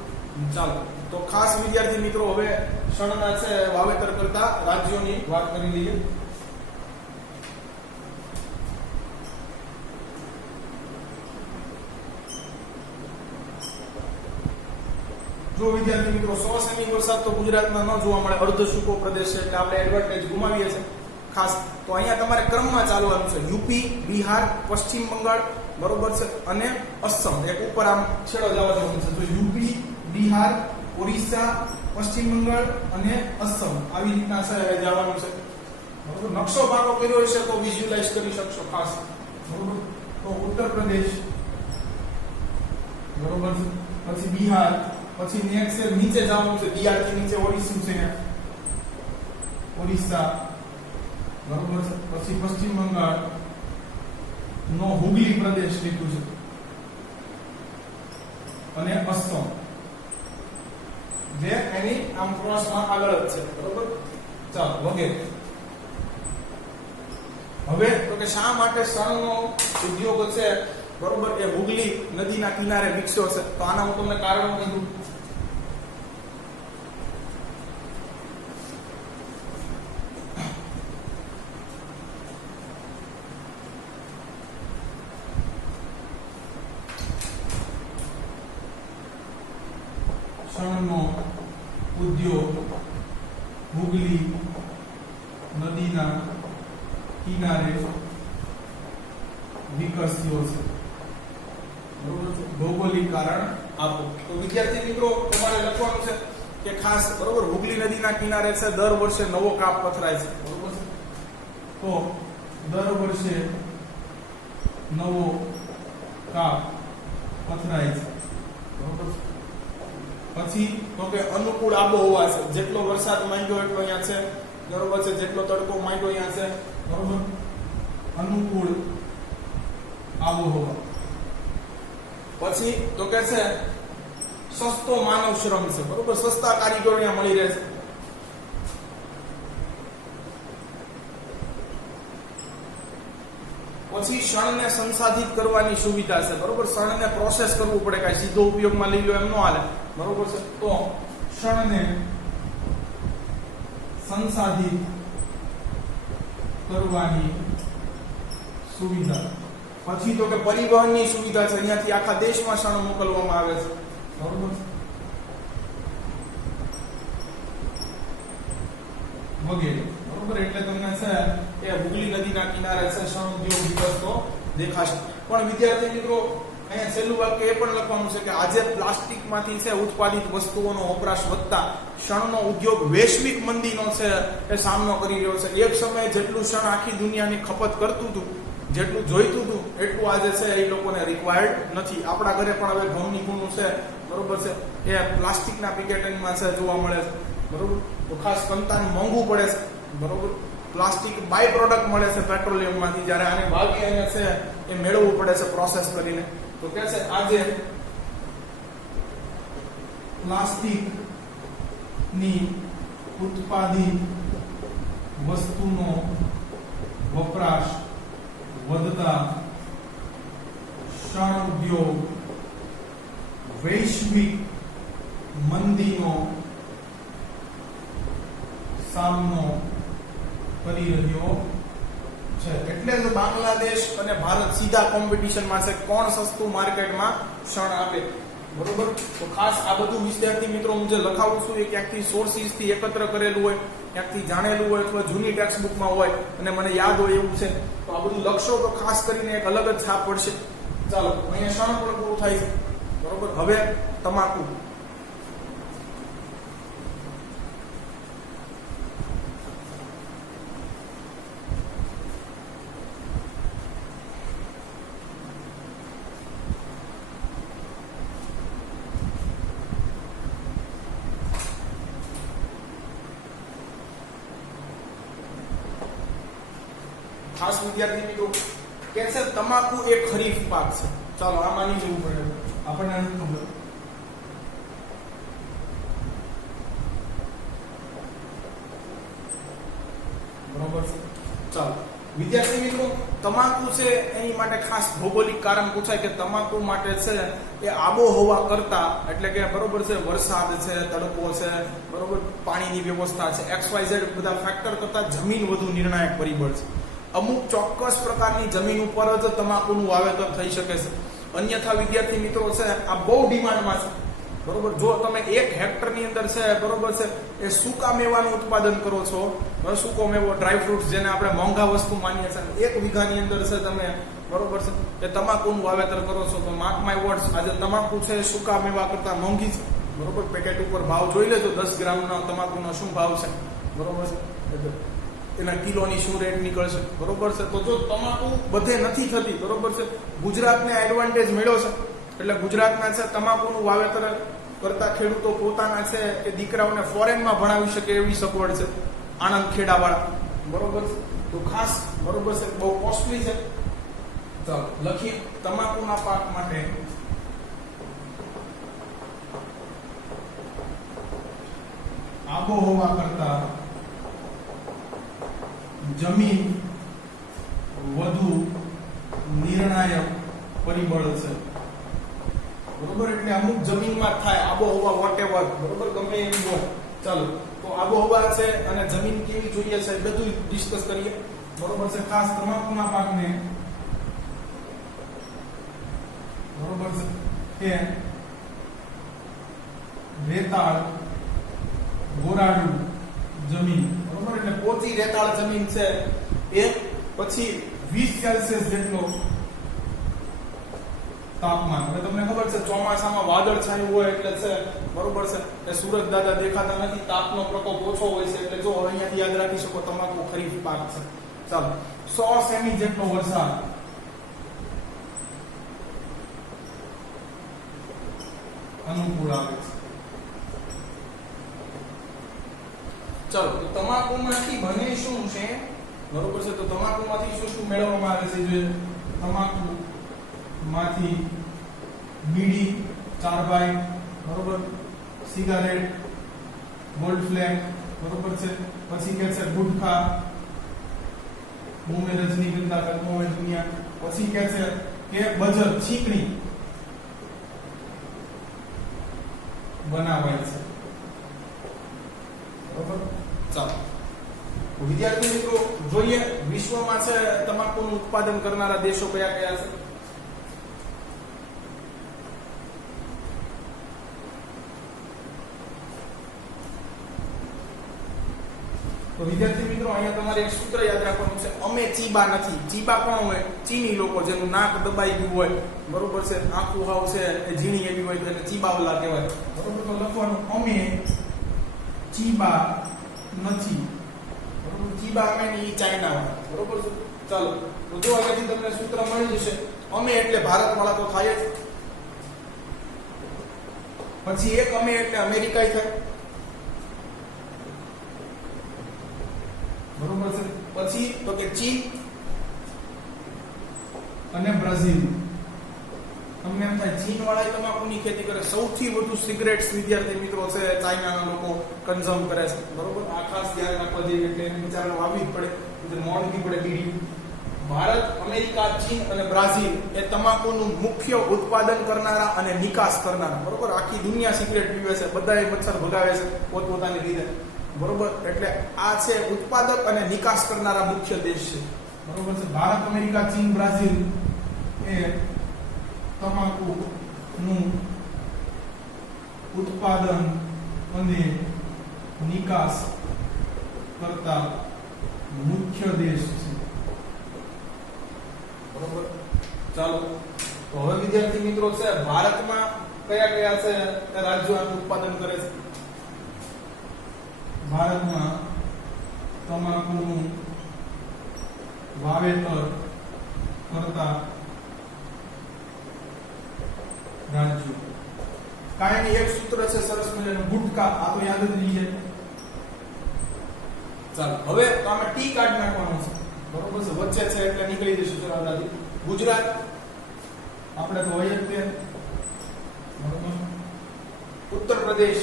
ચાલો તો ખાસ વિદ્યાર્થી મિત્રો હવે શણના છે વાવેતર કરતા રાજ્યોની વાત કરી લઈએ. જો વિદ્યાર્થી મિત્રો 100 સેમી વરસાદ તો ગુજરાતમાં ન જોવા મળે, અર્ધ સૂકો પ્રદેશ છે એટલે આપણે એડવાન્ટેજ ગુમાવીએ છીએ ખાસ. તો અહીંયા તમારે ક્રમમાં ચાલવાનું છે. યુપી, બિહાર, પશ્ચિમ બંગાળ, બરોબર છે, અને અસમ. એક ઉપર આમ છેડો જવા જવાનું છે. તો યુપી, બિહાર, ઓરિસ્સા, પશ્ચિમ બંગાળ અને અસમ આવી રીતના છે જવાનું છે. બરોબર. નકશો પાકો કર્યો હશે તો વિઝ્યુઅલાઇઝ કરી શકશો ખાસ. બરોબર. તો ઉત્તર પ્રદેશ, બરોબર છે, પછી બિહાર, પછી નેક્સ્ટ છે નીચે જવાનું છે, બિહાર થી નીચે ઓરિસ્સા છે, ઓરિસ્સા, બરોબર છે, પછી પશ્ચિમ બંગાળ નો હુગલી પ્રદેશ લીધું છે અને અસમ જે એની આમ ક્રોસમાં આગળ જ છે. બરોબર. ચાલો વગેરે. હવે તો કે શા માટે શણનો ઉદ્યોગ છે બરોબર એ હુગલી નદીના કિનારે વિકસ્યો છે? તો આના હું તમને કારણો કીધું. શણનો ઉદ્યોગ હુગલી નદીના કિનારે વિકસ્યો છે. ભૌગોલિક કારણ આપો. તો વિદ્યાર્થી મિત્રો તમારે લખવાનું છે કે ખાસ બરોબર હુગલી નદીના કિનારે છે દર વર્ષે નવો કાપ પથરાય છે. બરોબર છે. તો દર વર્ષે નવો કાપ પથરાય છે. બરોબર. પછી તો કે અનુકૂળ આબોહવા છે. જેટલો વરસાદ માંગ્યો એટલો અહીંયા છે. બરોબર છે. જેટલો તડકો માંગ્યો અહીંયા છે. બરોબર. અનુકૂળ આબોહવા. પછી તો કે છે સસ્તો માનવ શ્રમ છે. બરોબર. સસ્તા કારીગરો અહીંયા મળી રહે છે. પછી શણને સંસાધિત કરવાની સુવિધા છે. બરોબર. શણને પ્રોસેસ કરવું પડે, કાંઈ સીધો ઉપયોગમાં લઈ લો એમ ન હાલે. બરોબર છે. તો શણને સંસાધિત કરવાની સુવિધા. પછી તો કે પરિવહનની સુવિધા છે. અહીંયાથી આખા દેશમાં શણ મોકલવામાં આવે છે. બરોબર. વગેરે. બરોબર. એટલે તમને છે એ હુગલી નદીના કિનારે છે શણ ઉદ્યોગ વિકસતો દેખાશે. પણ વિદ્યાર્થી મિત્રો અહીંયા છેલ્લું વાક્ય એ પણ લખવાનું છે કે આજે પ્લાસ્ટિકમાંથી છે ઉત્પાદિત વસ્તુઓનો વપરાશ વધતા શણનો ઉદ્યોગ વૈશ્વિક મંદીનો છે એ સામનો કરી રહ્યો છે. એક સમયે જેટલું શણ આખી દુનિયાની ખપત કરતું હતું, જેટલું જોઈતું હતું એટલું આજે છે એ લોકોને રિક્વાયર્ડ નથી. આપણા ઘરે પણ હવે ઘઉંની ગુણું છે બરોબર છે એ પ્લાસ્ટિકના પેકેટિંગમાં છે જોવા મળે છે. બરોબર. તો ખાસ કંતાન મોંઘું પડે છે. બરોબર. પ્લાસ્ટિક બાય પ્રોડક્ટ મળે છે પેટ્રોલિયમમાંથી, જ્યારે આને ભાગે એને છે એ મેળવવું પડે છે પ્રોસેસ કરીને. તો કે છે આજે પ્લાસ્ટિક ની ઉત્પાદિત વસ્તુનો વપરાશ વધતા શણ ઉદ્યોગ વૈશ્વિક મંદીનો સામનો કરી રહ્યો છે. એટલે જ બાંગ્લાદેશ અને ભારત સીધા કોમ્પિટિશનમાં છે કોણ સસ્તું માર્કેટમાં શણ આપે. બરોબર. તો ખાસ આ બધું વિદ્યાર્થી મિત્રો હું જે લખાવું છું એ ક્યાંકથી સોર્સિસ થી એકત્ર કરેલું હોય, ક્યાંકથી જાણેલું હોય અથવા જૂની ટેક્સ્ટ બુકમાં હોય અને મને યાદ હોય એવું છે. તો આ બધું લખશો તો ખાસ કરીને એક અલગ જ છાપ પડશે. ચાલો અહીંયા ક્ષણ પણ પૂરું થાય છે. બરોબર. હવે તમાકુ. ખાસ વિદ્યાર્થી મિત્રો કે છે તમાકુ એક ખરીફ પાક છે. ચાલો આ માની લેવું પડે, આપણને નથી ખબર. બરોબર છે. ચાલો વિદ્યાર્થી મિત્રો તમાકુ છે એની માટે ખાસ ભૌગોલિક કારણ પૂછાય કે તમાકુ માટે છે એ આબોહવા કરતા, એટલે કે બરોબર છે વરસાદ છે, તડકો છે, બરોબર પાણીની વ્યવસ્થા છે, XYZ બધા ફેક્ટર કરતા જમીન વધુ નિર્ણાયક પરિબળ છે. અમુક ચોક્કસ પ્રકારની જમીન ઉપર જ તમાકુનું વાવેતર થઈ શકે છે. અન્યથા વિદ્યાર્થી મિત્રો છે આ બહુ ડિમાન્ડમાં છે. બરોબર. જો તમે 1 હેક્ટરની અંદર છે બરોબર છે એ સૂકા મેવાનું ઉત્પાદન કરો છો, સૂકો મેવો ડ્રાય ફ્રૂટ્સ જેને આપણે મોંઘા વસ્તુ માનીએ છીએ, 1 વીઘાની અંદર છે તમે બરોબર છે એ તમાકુનું વાવેતર કરો છો તો માર્ક માય વર્ડ્સ આજે તમાકુ છે સૂકા મેવા કરતા મોંઘી છે. બરોબર. પેકેટ ઉપર ભાવ જોઈ લેજો 10 ગ્રામના તમાકુનો શું ભાવ છે. બરોબર છે. એના કિલોની શું રેટ નીકળશે. બરોબર છે. તો જો તમાકુ બધે નથી થતી, બરોબર છે, ગુજરાતને એડવાન્ટેજ મળ્યો છે એટલે ગુજરાતના છે તમાકુનું વાવેતર કરતા ખેડૂતો પોતાના છે કે દીકરાઓને ફોરેનમાં ભણાવી શકે એવી સગવડ છે આણંદ ખેડાવાળા. બરોબર છે. તો ખાસ બરોબર છે બહુ કોસ્ટલી છે. ચાલો લખી તમાકુના પાક માટે આબોહવા કરતા જમીન વધુ નિર્ણાયક પરિબળ છે. બરોબર. એટલે અમુક જમીનમાં થાય આબોહવા વોટેવર, બરોબર ગમે એમ હોય. ચાલો તો આબોહવા છે અને જમીન કેવી જોઈએ છે બધું ડિસ્કસ કરીએ. બરોબર છે. ખાસ તમાકુના પાકને બરોબર છે કે રેતાળ ગોરાડુ જમીન, બરોબર એટલે પોચી રેતાળ જમીન છે એ પછી 20 સેલ્સિયસ જેટલો તાપમાન. એટલે તમને ખબર છે ચોમાસામાં વાદળ છાયું હોય એટલે છે બરોબર છે એ સૂરજ દાદા દેખાતા નથી, તાપનો પ્રકોપ ઓછો હોય છે. એટલે જો અહીંયાથી યાદ રાખી શકો તમાકુ ખરીફ પાક છે. ચાલો 100 સેમી જેટલો વરસાદ અનુકૂળ આવે છે. ચાલો તો તમાકુમાંથી બને શું છે બરોબર છે. તો તમાકુમાંથી શું શું મેળવવામાં આવે છે? જે તમાકુ માંથી બીડી, ચારબાઈ, બરોબર, સિગારેટ, ગોલ્ડ ફ્લેમ, બરોબર છે, પછી કે છે ગુટખા, મુંહ રજનીગંધા કલમો में दुनिया, પછી કે છે કે બજર છીકણી બનાવાય છે. બરોબર. ચાલો વિદ્યાર્થી મિત્રો જોઈએ વિશ્વમાં છે તમાકુનું ઉત્પાદન કરનારા દેશો કયા કયા છે. તો વિદ્યાર્થી મિત્રો અહીંયા તમારે એક સૂત્ર યાદ રાખવાનું છે, અમે ચીબા નથી. ચીબા કોણ હોય? ચીની લોકો જેનું નાક દબાઈ ગયું હોય, બરોબર છે, આંખું હાવ છે એ ઝીણી એવી હોય તો એને ચીબાવલા કહેવાય. બરોબર. તો લખવાનું અમે ચીબા નથી. બરોબર. ચીબા અમે ની ચાઇના વાળા. બરોબર છે. ચાલો તો જો અહીંયાથી તમને સૂત્ર મળી જશે. અમે એટલે ભારત વાળા તો થાય જ, પછી એક અમે એટલે અમેરિકા થાય, બરોબર છે, પછી તો કે ચીન અને બ્રાઝિલ. તમને એમ થાય ચીન વાળા તમાકુની ખેતી કરે. સૌથી વધુ સિગરેટ્સ વિદ્યાર્થી મિત્રો છે ચાઇનાના લોકો કન્ઝ્યુમ કરે છે. બરોબર. આ ખાસ ધ્યાન રાખવા જેવી એટલે એને બિચારાને વાવવી જ પડે, એટલે મોંઘી પડે બીડી. ભારત, અમેરિકા, ચીન અને બ્રાઝિલ એ તમાકુનું મુખ્ય ઉત્પાદન કરનારા અને નિકાસ કરનારા. બરોબર. આખી દુનિયા સિગરેટ પીવે છે, બધાએ મચ્છર ભગાવે છે પોતપોતાની રીતે. બરોબર. એટલે આ છે ઉત્પાદક અને નિકાસ કરનારા મુખ્ય દેશ છે. બરોબર છે. ભારત, અમેરિકા, ચીન, બ્રાઝિલ એ તમાકુનું ઉત્પાદન અને નિકાસ કરતા મુખ્ય દેશ છે. બરોબર. ચાલો તો હવે વિદ્યાર્થી મિત્રો છે ભારતમાં કયા કયા છે રાજ્યો આનું ઉત્પાદન કરે છે? ભારતમાં તમાકુનું વાવેતર કરતા રાજ્યો. કાયમી એક સૂત્ર છે સરસ મજાનું, ગુટકા. આ તો યાદ જ રહી જાય. ચાલો હવે તો આમાં ટી કાર્ડ નાખવાનું છે. બરોબર છે, વચ્ચે છે એટલે નીકળી જશે સરળતાથી. ગુજરાત આપણે તો હોય જ તે. બરોબર. ઉત્તર પ્રદેશ,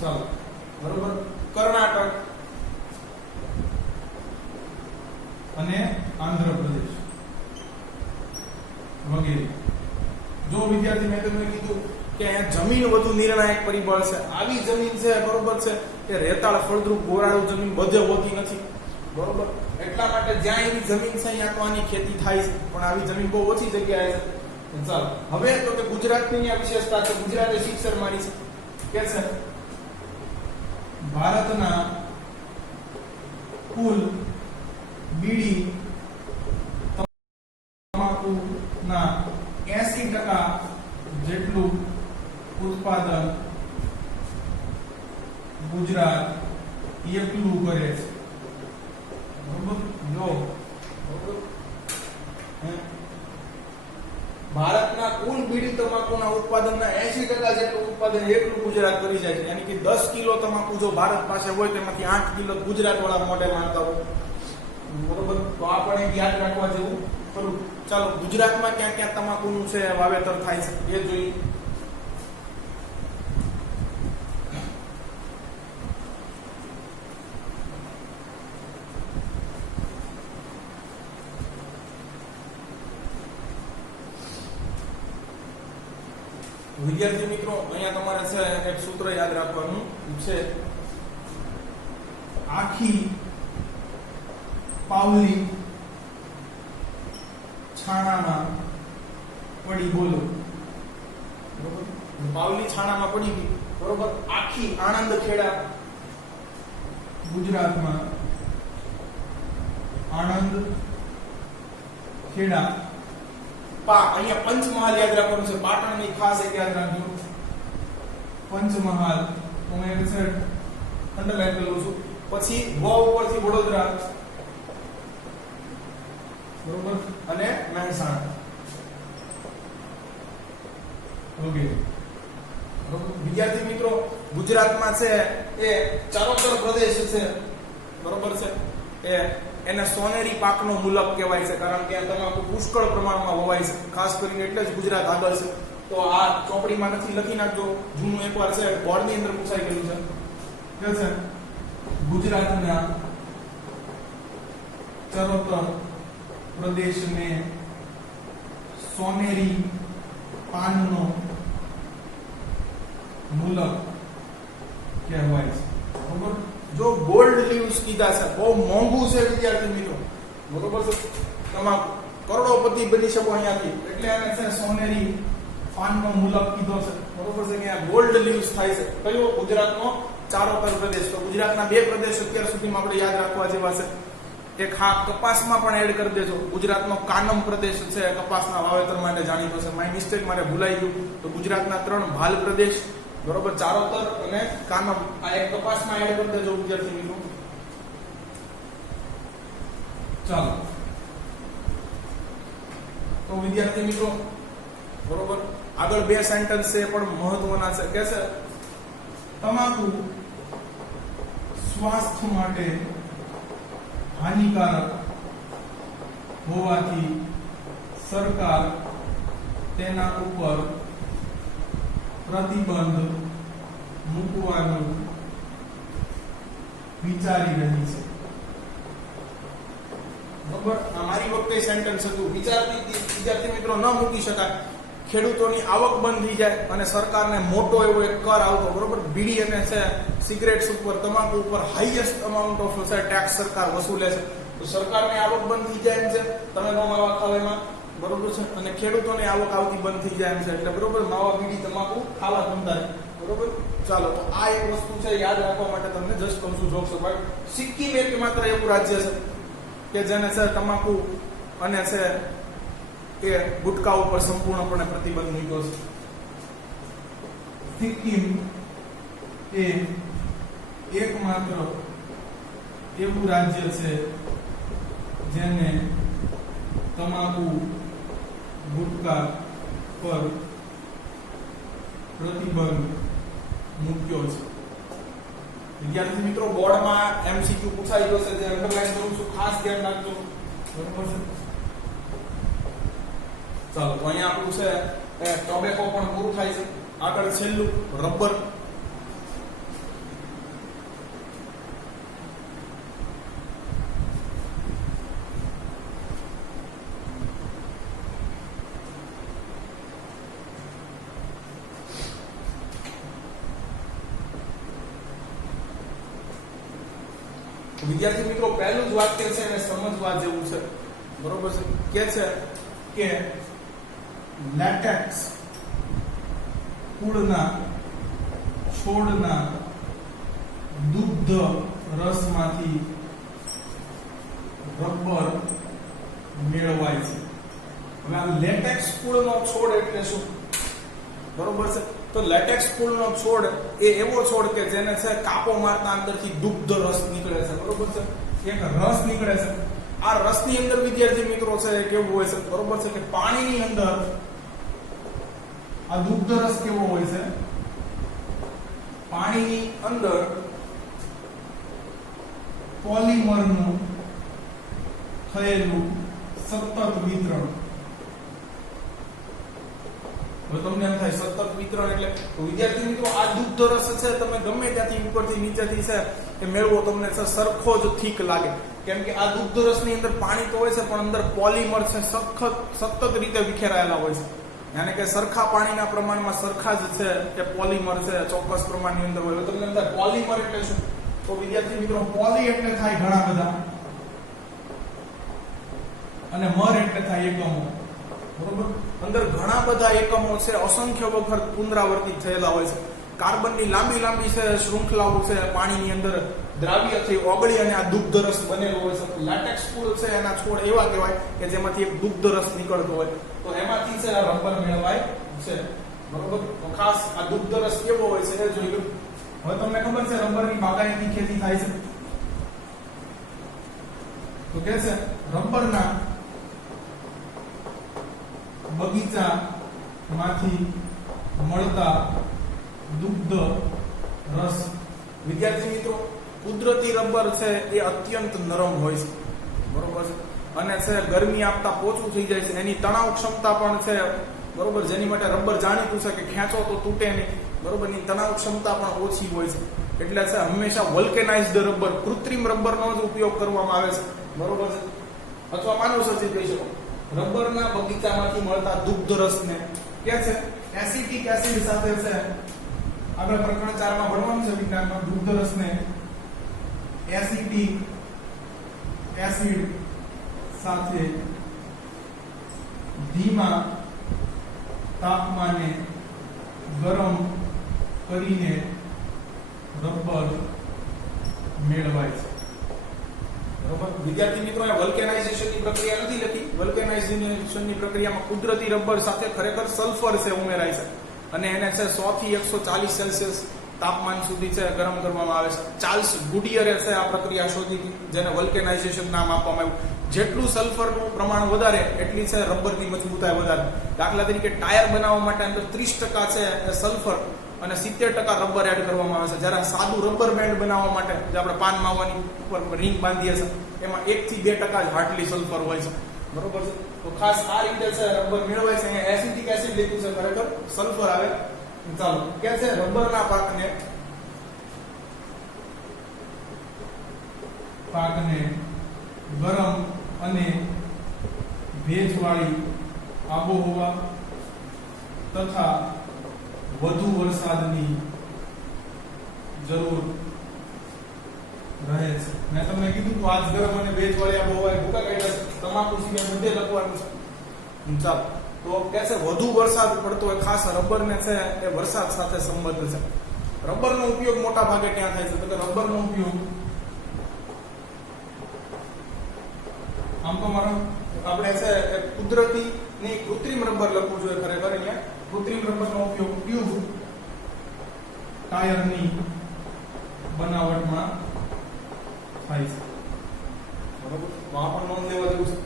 ચાલો બરોબર, કર્ણાટક અને આંધ્રપ્રદેશ વગેરે. જો વિદ્યાર્થી મેં તમને કીધું કે અહીંયા જમીન વધુ નિર્ણાયક પરિબળ છે. આવી જમીન છે બરોબર છે કે રેતાળ ફળદ્રુપ ગોરાળુ જમીન બધે હોતી નથી. બરોબર. એટલા માટે જ્યાં એવી જમીન છે ત્યાં તો આની ખેતી થાય છે, પણ આવી જમીન બહુ ઓછી જગ્યાએ છે. ચાલો હવે તો કે ગુજરાતની આ વિશેષતા છે. ગુજરાતે શિક્ષણ મારી છે કે છે ભારતના કુલ બીડી તમાકુના 80% જેટલું ઉત્પાદન ગુજરાત એકલું કરે છે. બરોબર. જો ભારતના કુલ બીડી તમાકુના ઉત્પાદનના 80% જેટલું ઉત્પાદન એકલું ગુજરાત કરી જાય છે. યાની કે 10 કિલો તમાકુ જો ભારત પાસે હોય તેમાંથી 8 કિલો ગુજરાત વાળા મોઢે માનતા હોય. બરોબર. તો આપણે યાદ રાખવા જેવું ખરું. ચાલો ગુજરાતમાં ક્યાં ક્યાં તમાકુનું છે વાવેતર થાય છે એ જોઈએ. વિદ્યાર્થી મિત્રો અહીંયા તમારે છે એક સૂત્ર યાદ રાખવાનું છે. આખી પાવલી છાણામાં પડી. બોલો. બરોબર. પાવલી છાણામાં પડી ગઈ. બરોબર. આખી આણંદ ખેડા ગુજરાતમાં આણંદ ખેડા અહીંયા પંચમહાલ યાદ રાખવાનું છે. પાટણની ખાસ એક યાદ રાખજો. પંચમહાલ હું એક છે અંડરલાઈન કરું છું. પછી વ ઉપરથી વડોદરા, બરોબર, અને મહેસાણા. ઓકે. બરોબર. વિદ્યાર્થી મિત્રો ગુજરાતમાં છે એ ચારોતર પ્રદેશ છે. બરોબર છે. એને સોનેરી પાકનો મુલક કહેવાય છે, કારણ કે તમાકુ પુષ્કળ પ્રમાણમાં વવાય છે. ખાસ કરીને એટલે જ ગુજરાત આગળ છે. તો આ ચોપડીમાં નથી, લખી નાખજો. જૂનું એકવાર છે બોર્ડની અંદર પૂછાઈ ગયું છે. કે છે ગુજરાતના ચરોતર પ્રદેશને સોનેરી પાનનો મુલક કહેવાય છે. બરોબર. જો ગોલ્ડ લીવ્સ કીધા છે, બહુ મોંઘું છે વિદ્યાર્થી મિત્રો. બરોબર છે. તમાકુ કરોડોપતિ બની શકો અહીંયાથી, એટલે આને છે સોનેરી પાનનો મુલક કીધો છે. બરોબર છે કે આ ગોલ્ડ લીવ્સ થાય છે. કયો? ગુજરાતનો ચારોતર પ્રદેશ. તો ગુજરાતના 2 પ્રદેશ અત્યાર સુધીમાં આપણે યાદ રાખવા જેવા છે. એક હા કપાસમાં પણ એડ કરી દેજો. ગુજરાતનો કાનમ પ્રદેશ છે, કપાસના વાવેતર માટે જાણીતો છે. માય મિસ્ટેક, મારે ભૂલાઈ ગયું. તો ગુજરાતના 3 ભાલ પ્રદેશ, બરોબર, ચારોતર અને કાનમ, આ એક કપાસમાં એડ કરી દેજો વિદ્યાર્થી મિત્રો. ચાલો તો વિદ્યાર્થી મિત્રો બરોબર, આગળ 2 સેન્ટેન્સ છે પણ મહત્વના છે. કે છે તમાકુ સ્વાસ્થ્ય માટે હાનિકારક હોવાથી સરકાર તેના ઉપર પ્રતિબંધ મૂકવાનું વિચારી રહી છે. બરોબર. મારી વખતે સેન્ટેન્સ હતું. વિદ્યાર્થી મિત્રો ન મૂકી શકાય. ખેડૂતોની આવક બંધ થઈ જાય અને સરકારને મોટો એવો એક કર આવતો. બરોબર. બીડી અને છે સિગરેટ્સ ઉપર, તમાકુ ઉપર હાઈએસ્ટ અમાઉન્ટ ઓફ ટેક્સ સરકાર વસૂલે છે. તો સરકારની આવક બંધ થઈ જાય એમ છે. તમે ન ખાવા ખાવામાં બરોબર છે, અને ખેડૂતોને આવક આવતી બંધ થઈ જાય એમ છે, એટલે બરોબર માવા બીડી તમાકુ ખાવા ગમતા નહીં. બરોબર, ચાલો તો આ એક વસ્તુ છે યાદ રાખવા માટે તમને જસ્ટ કહું છું જોક્સ ભાઈ. સિક્કિમ એક માત્ર એવું રાજ્ય છે કે જેને છે તમાકુ અને છે એ ગુટકા ઉપર સંપૂર્ણપણે પ્રતિબંધ મૂક્યો છે. સિક્કિમ એ એકમાત્ર એવું રાજ્ય છે જેને તમાકુ ગુટકા પર પ્રતિબંધ મૂક્યો છે. વિદ્યાર્થી મિત્રો, બોર્ડમાં MCQ પૂછાઈ ગયો છે, જે અંડરલાઈન કરું છું, ખાસ ધ્યાન રાખજો. બરોબર છે, ચાલો તો અહીંયા આપણું છે ટોબેકો પણ પૂરું થાય છે. આગળ છેલ્લું રબર. વિદ્યાર્થી મિત્રો, પહેલું જ વાક્ય છે એને સમજવા જેવું છે. બરોબર છે, કે છે કે લેટેક્સ કુળના છોડના દુગ્ધ રસમાંથી રબર મેળવાય છે. હવે આ લેટેક્સ કુળનો છોડ એટલે શું? બરોબર છે, તો લેટેક્સ કુળનો છોડ એ એવો છોડ કે જેને છે કાપો મારતા અંદરથી દુગ્ધ રસ નીકળે છે. બરોબર છે, એક રસ નીકળે છે. આ રસની અંદર વિદ્યાર્થી મિત્રો છે કેવું હોય છે? બરોબર છે, કે પાણીની અંદર આ દુગ્ધ રસ કેવો હોય છે? પાણીની અંદર પોલિમરનું થયેલું સતત વિતરણ. તમને એમ થાય સતત વિતરણ એટલે? તો વિદ્યાર્થી મિત્રો, આ દુગ્ધ રસ છે તમે ગમે ત્યાંથી ઉપરથી નીચેથી છે એ મેળવો તમને સરખો જ ઠીક લાગે. કેમ કે આ દુગ્ધ રસની અંદર પાણી તો હોય છે, પણ અંદર પોલિમર છે સતત રીતે વિખેરાયેલા હોય છે. યાની કે સરખા પાણીના પ્રમાણમાં સરખા જ છે કે પોલિમર છે ચોક્કસ પ્રમાણની અંદર હોય. તમને એમ થાય પોલિમર એટલે શું? તો વિદ્યાર્થી મિત્રો, પોલી એટલે થાય ઘણા બધા, અને મર એટલે થાય એકમો. બરોબર, અંદર ઘણા બધા એકમો છે, અસંખ્ય વખત પુનરાવર્તિત થયેલા હોય છે. કાર્બનની લાંબી લાંબી છે શૃંખલાઓ છે પાણીની અંદર દ્રાવ્યથી ઓગળી અને આ દુગ્ધ રસ બનેલો હોય છે. લેટેક્સ કુળ છે એના છોડ એવા કહેવાય કે જેમાંથી એક દુગ્ધ રસ નીકળતો હોય, તો એમાંથી છે આ રબર મેળવાય છે. બરોબર, તો ખાસ આ દુગ્ધ રસ કેવો હોય છે એ જોઈ લો. હવે તમને ખબર છે રબરની બાગાયતી ખેતી થાય છે, તો કે છે રબરના બગીચામાંથી મળતા દુગ્ધ રસ. વિદ્યાર્થી મિત્રો, કુદરતી રબર છે એ અત્યંત નરમ હોય છે. બરોબર છે, અને છે ગરમી આપતા પોચું થઈ જાય છે. એની તણાવ ક્ષમતા પણ છે. બરોબર, જેની માટે રબર જાણીતું છે કે ખેંચો તો તૂટે નહીં. બરોબર, ની તણાવ ક્ષમતા પણ ઓછી હોય છે. એટલે છે હંમેશા વલ્કેનાઇઝ્ડ રબર, કૃત્રિમ રબરનો જ ઉપયોગ કરવામાં આવે છે. બરોબર છે, અથવા માનવ સર્જિત કહી શકો. રબરના બગીચામાંથી મળતા દુગ્ધ રસને કે છે એસિટિક એસિડ સાથે છે આગળ પ્રકરણ 4 માં ભણવાનું છે વિજ્ઞાનમાં. દુગ્ધ રસને એસિટિક એસિડ સાથે ધીમા તાપમાને ગરમ કરીને રબર મેળવાય છે. બરોબર, વિદ્યાર્થી મિત્રો, આ વલ્કેનાઇઝેશનની પ્રક્રિયા નથી લખી. વલ્કેનાઇઝેશનની પ્રક્રિયામાં કુદરતી રબર સાથે ખરેખર સલ્ફર છે ઉમેરાય છે, અને એને છે 100 થી 140 સેલ્સિયસ તાપમાન સુધી છે ગરમ કરવામાં આવે છે. ચાર્લ્સ ગુડિયરે છે આ પ્રક્રિયા શોધી હતી, જેને વલ્કેનાઇઝેશન નામ આપવામાં આવ્યું. જેટલું સલ્ફરનું પ્રમાણ વધારે એટલી છે રબરની મજબૂતાઈ વધારે. દાખલા તરીકે ટાયર બનાવવા માટે અંદર 30% છે એ સલ્ફર અને 70% રબર એડ કરવામાં આવે છે. જ્યારે સાદું રબર બેન્ડ બનાવવા માટે જે આપણે પાન માવાની ઉપર રિંગ બાંધીએ છીએ એમાં 1 થી 2% જ હાર્ડલી સલ્ફર હોય છે. બરોબર છે, તો ખાસ આ રીતે છે રબર મેળવાય છે. અહીંયા એસિટિક એસિડ લીધું છે, ખરેખર સલ્ફર આવે. ચાલો, કે છે રબરના પાકને ગરમ અને ભેજવાળી આબોહવા તથા વધુ વરસાદની જરૂર રહે છે. મેં તમને કીધું તો આજ ગરમ અને ભેજવાળી આબોહવા ભૂકા કાઢ્યા છે. તમાકુ સિવાય બધે લખવાનું છે. ચાલો, તો કે છે વધુ વરસાદ પડતો હોય, ખાસ રબરને છે એ વરસાદ સાથે સંબંધ છે. રબરનો ઉપયોગ મોટા ભાગે ક્યાં થાય છે? તો કે રબરનો ઉપયોગ આમ તો મારો આપણે છે એ કુદરતી ની કૃત્રિમ રબર લખવું જોઈએ ખરેખર. અહીંયા કૃત્રિમ રબરનો ઉપયોગ ટ્યુબ ટાયરની બનાવટમાં થાય છે. બરોબર, તો આ પણ નોંધ લેવા જેવું છે.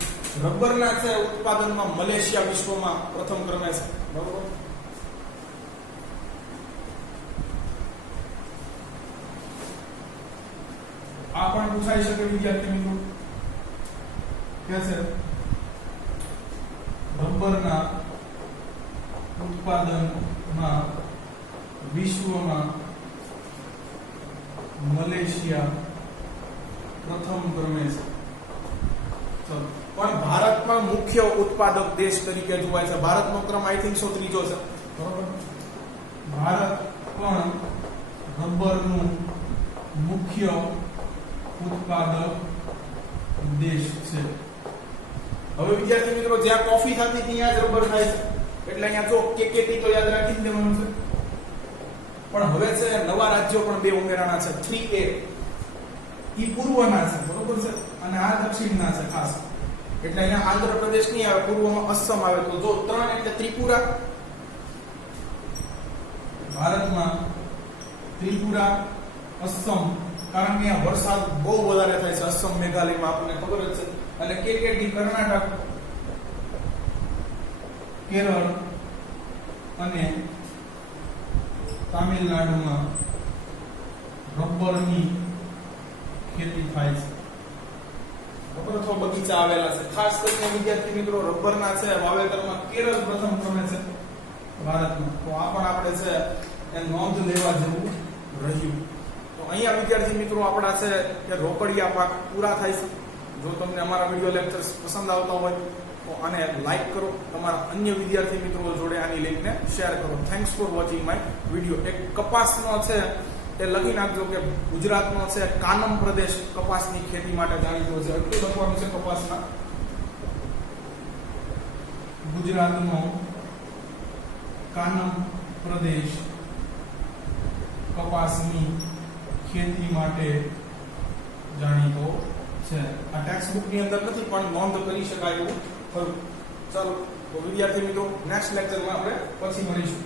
રબરના છે ઉત્પાદનમાં મલેશિયા વિશ્વમાં પ્રથમ ક્રમે છે. બરોબર, આ પણ પૂછાઈ શકે વિદ્યાર્થી મિત્રો કે છે રબરના ઉત્પાદનમાં વિશ્વમાં મલેશિયા પ્રથમ ક્રમે છે. ચલો, પણ ભારતમાં મુખ્ય ઉત્પાદક દેશ તરીકે જોવાય છે. ભારતનો ક્રમ આઈ થિંક સો ત્રીજો છે. બરોબર, ભારત પણ રબરનું મુખ્ય ઉત્પાદક દેશ છે. હવે વિદ્યાર્થી મિત્રો, જ્યાં કોફી થતી ત્યાં જ રબર થાય છે, એટલે અહીંયા જો કેકેટી તો યાદ રાખી જ દેવાનું છે. પણ હવે છે નવા રાજ્યો પણ બે ઉમેરાણા છે. 3A ઈ પૂર્વના છે. બરોબર છે, અને આ દક્ષિણના છે ખાસ. એટલે અહીંયા આંધ્રપ્રદેશ નહીં આવે, પૂર્વમાં અસમ આવે. તો જો 3 એટલે ત્રિપુરા. ભારતમાં ત્રિપુરા, અસમ, કારણ કે અહીંયા વરસાદ બહુ વધારે થાય છે. અસમ, મેઘાલયમાં આપણને ખબર જ છે. અને કેકેટી કર્ણાટક, કેરળ અને તામિલનાડુમાં રબરની ખેતી થાય છે. રબર અથવા બગીચા આવેલા છે. ખાસ કરીને વિદ્યાર્થી મિત્રો, રબરના છે વાવેતરમાં કેરળ પ્રથમ ક્રમે છે ભારતમાં. તો આ પણ આપણે છે એ નોંધ લેવા જેવું રહ્યું. તો અહીંયા વિદ્યાર્થી મિત્રો આપણા છે કે રોકડિયા પાક પૂરા થાય છે. જો તમને અમારા વિડિયો લેક્ચર્સ પસંદ આવતા હોય તો આને લાઈક કરો, તમારા અન્ય વિદ્યાર્થી મિત્રો જોડે આની લિંકને શેર કરો. Thanks for watching my video. એક કપાસનો છે એ લખી નાખજો કે ગુજરાતનો છે કાનમ પ્રદેશ કપાસની ખેતી માટે જાણીતો છે. એટલું લખવાનું છે કપાસના. ગુજરાતનો કાનમ પ્રદેશ કપાસની ખેતી માટે જાણીતો છે. આ ટેક્સ્ટ બુક ની અંદર નથી, પણ નોંધ કરી શકાય એવું ખરું. ચાલો, તો વિદ્યાર્થી મિત્રો નેક્સ્ટ લેક્ચરમાં આપણે પછી મળીશું.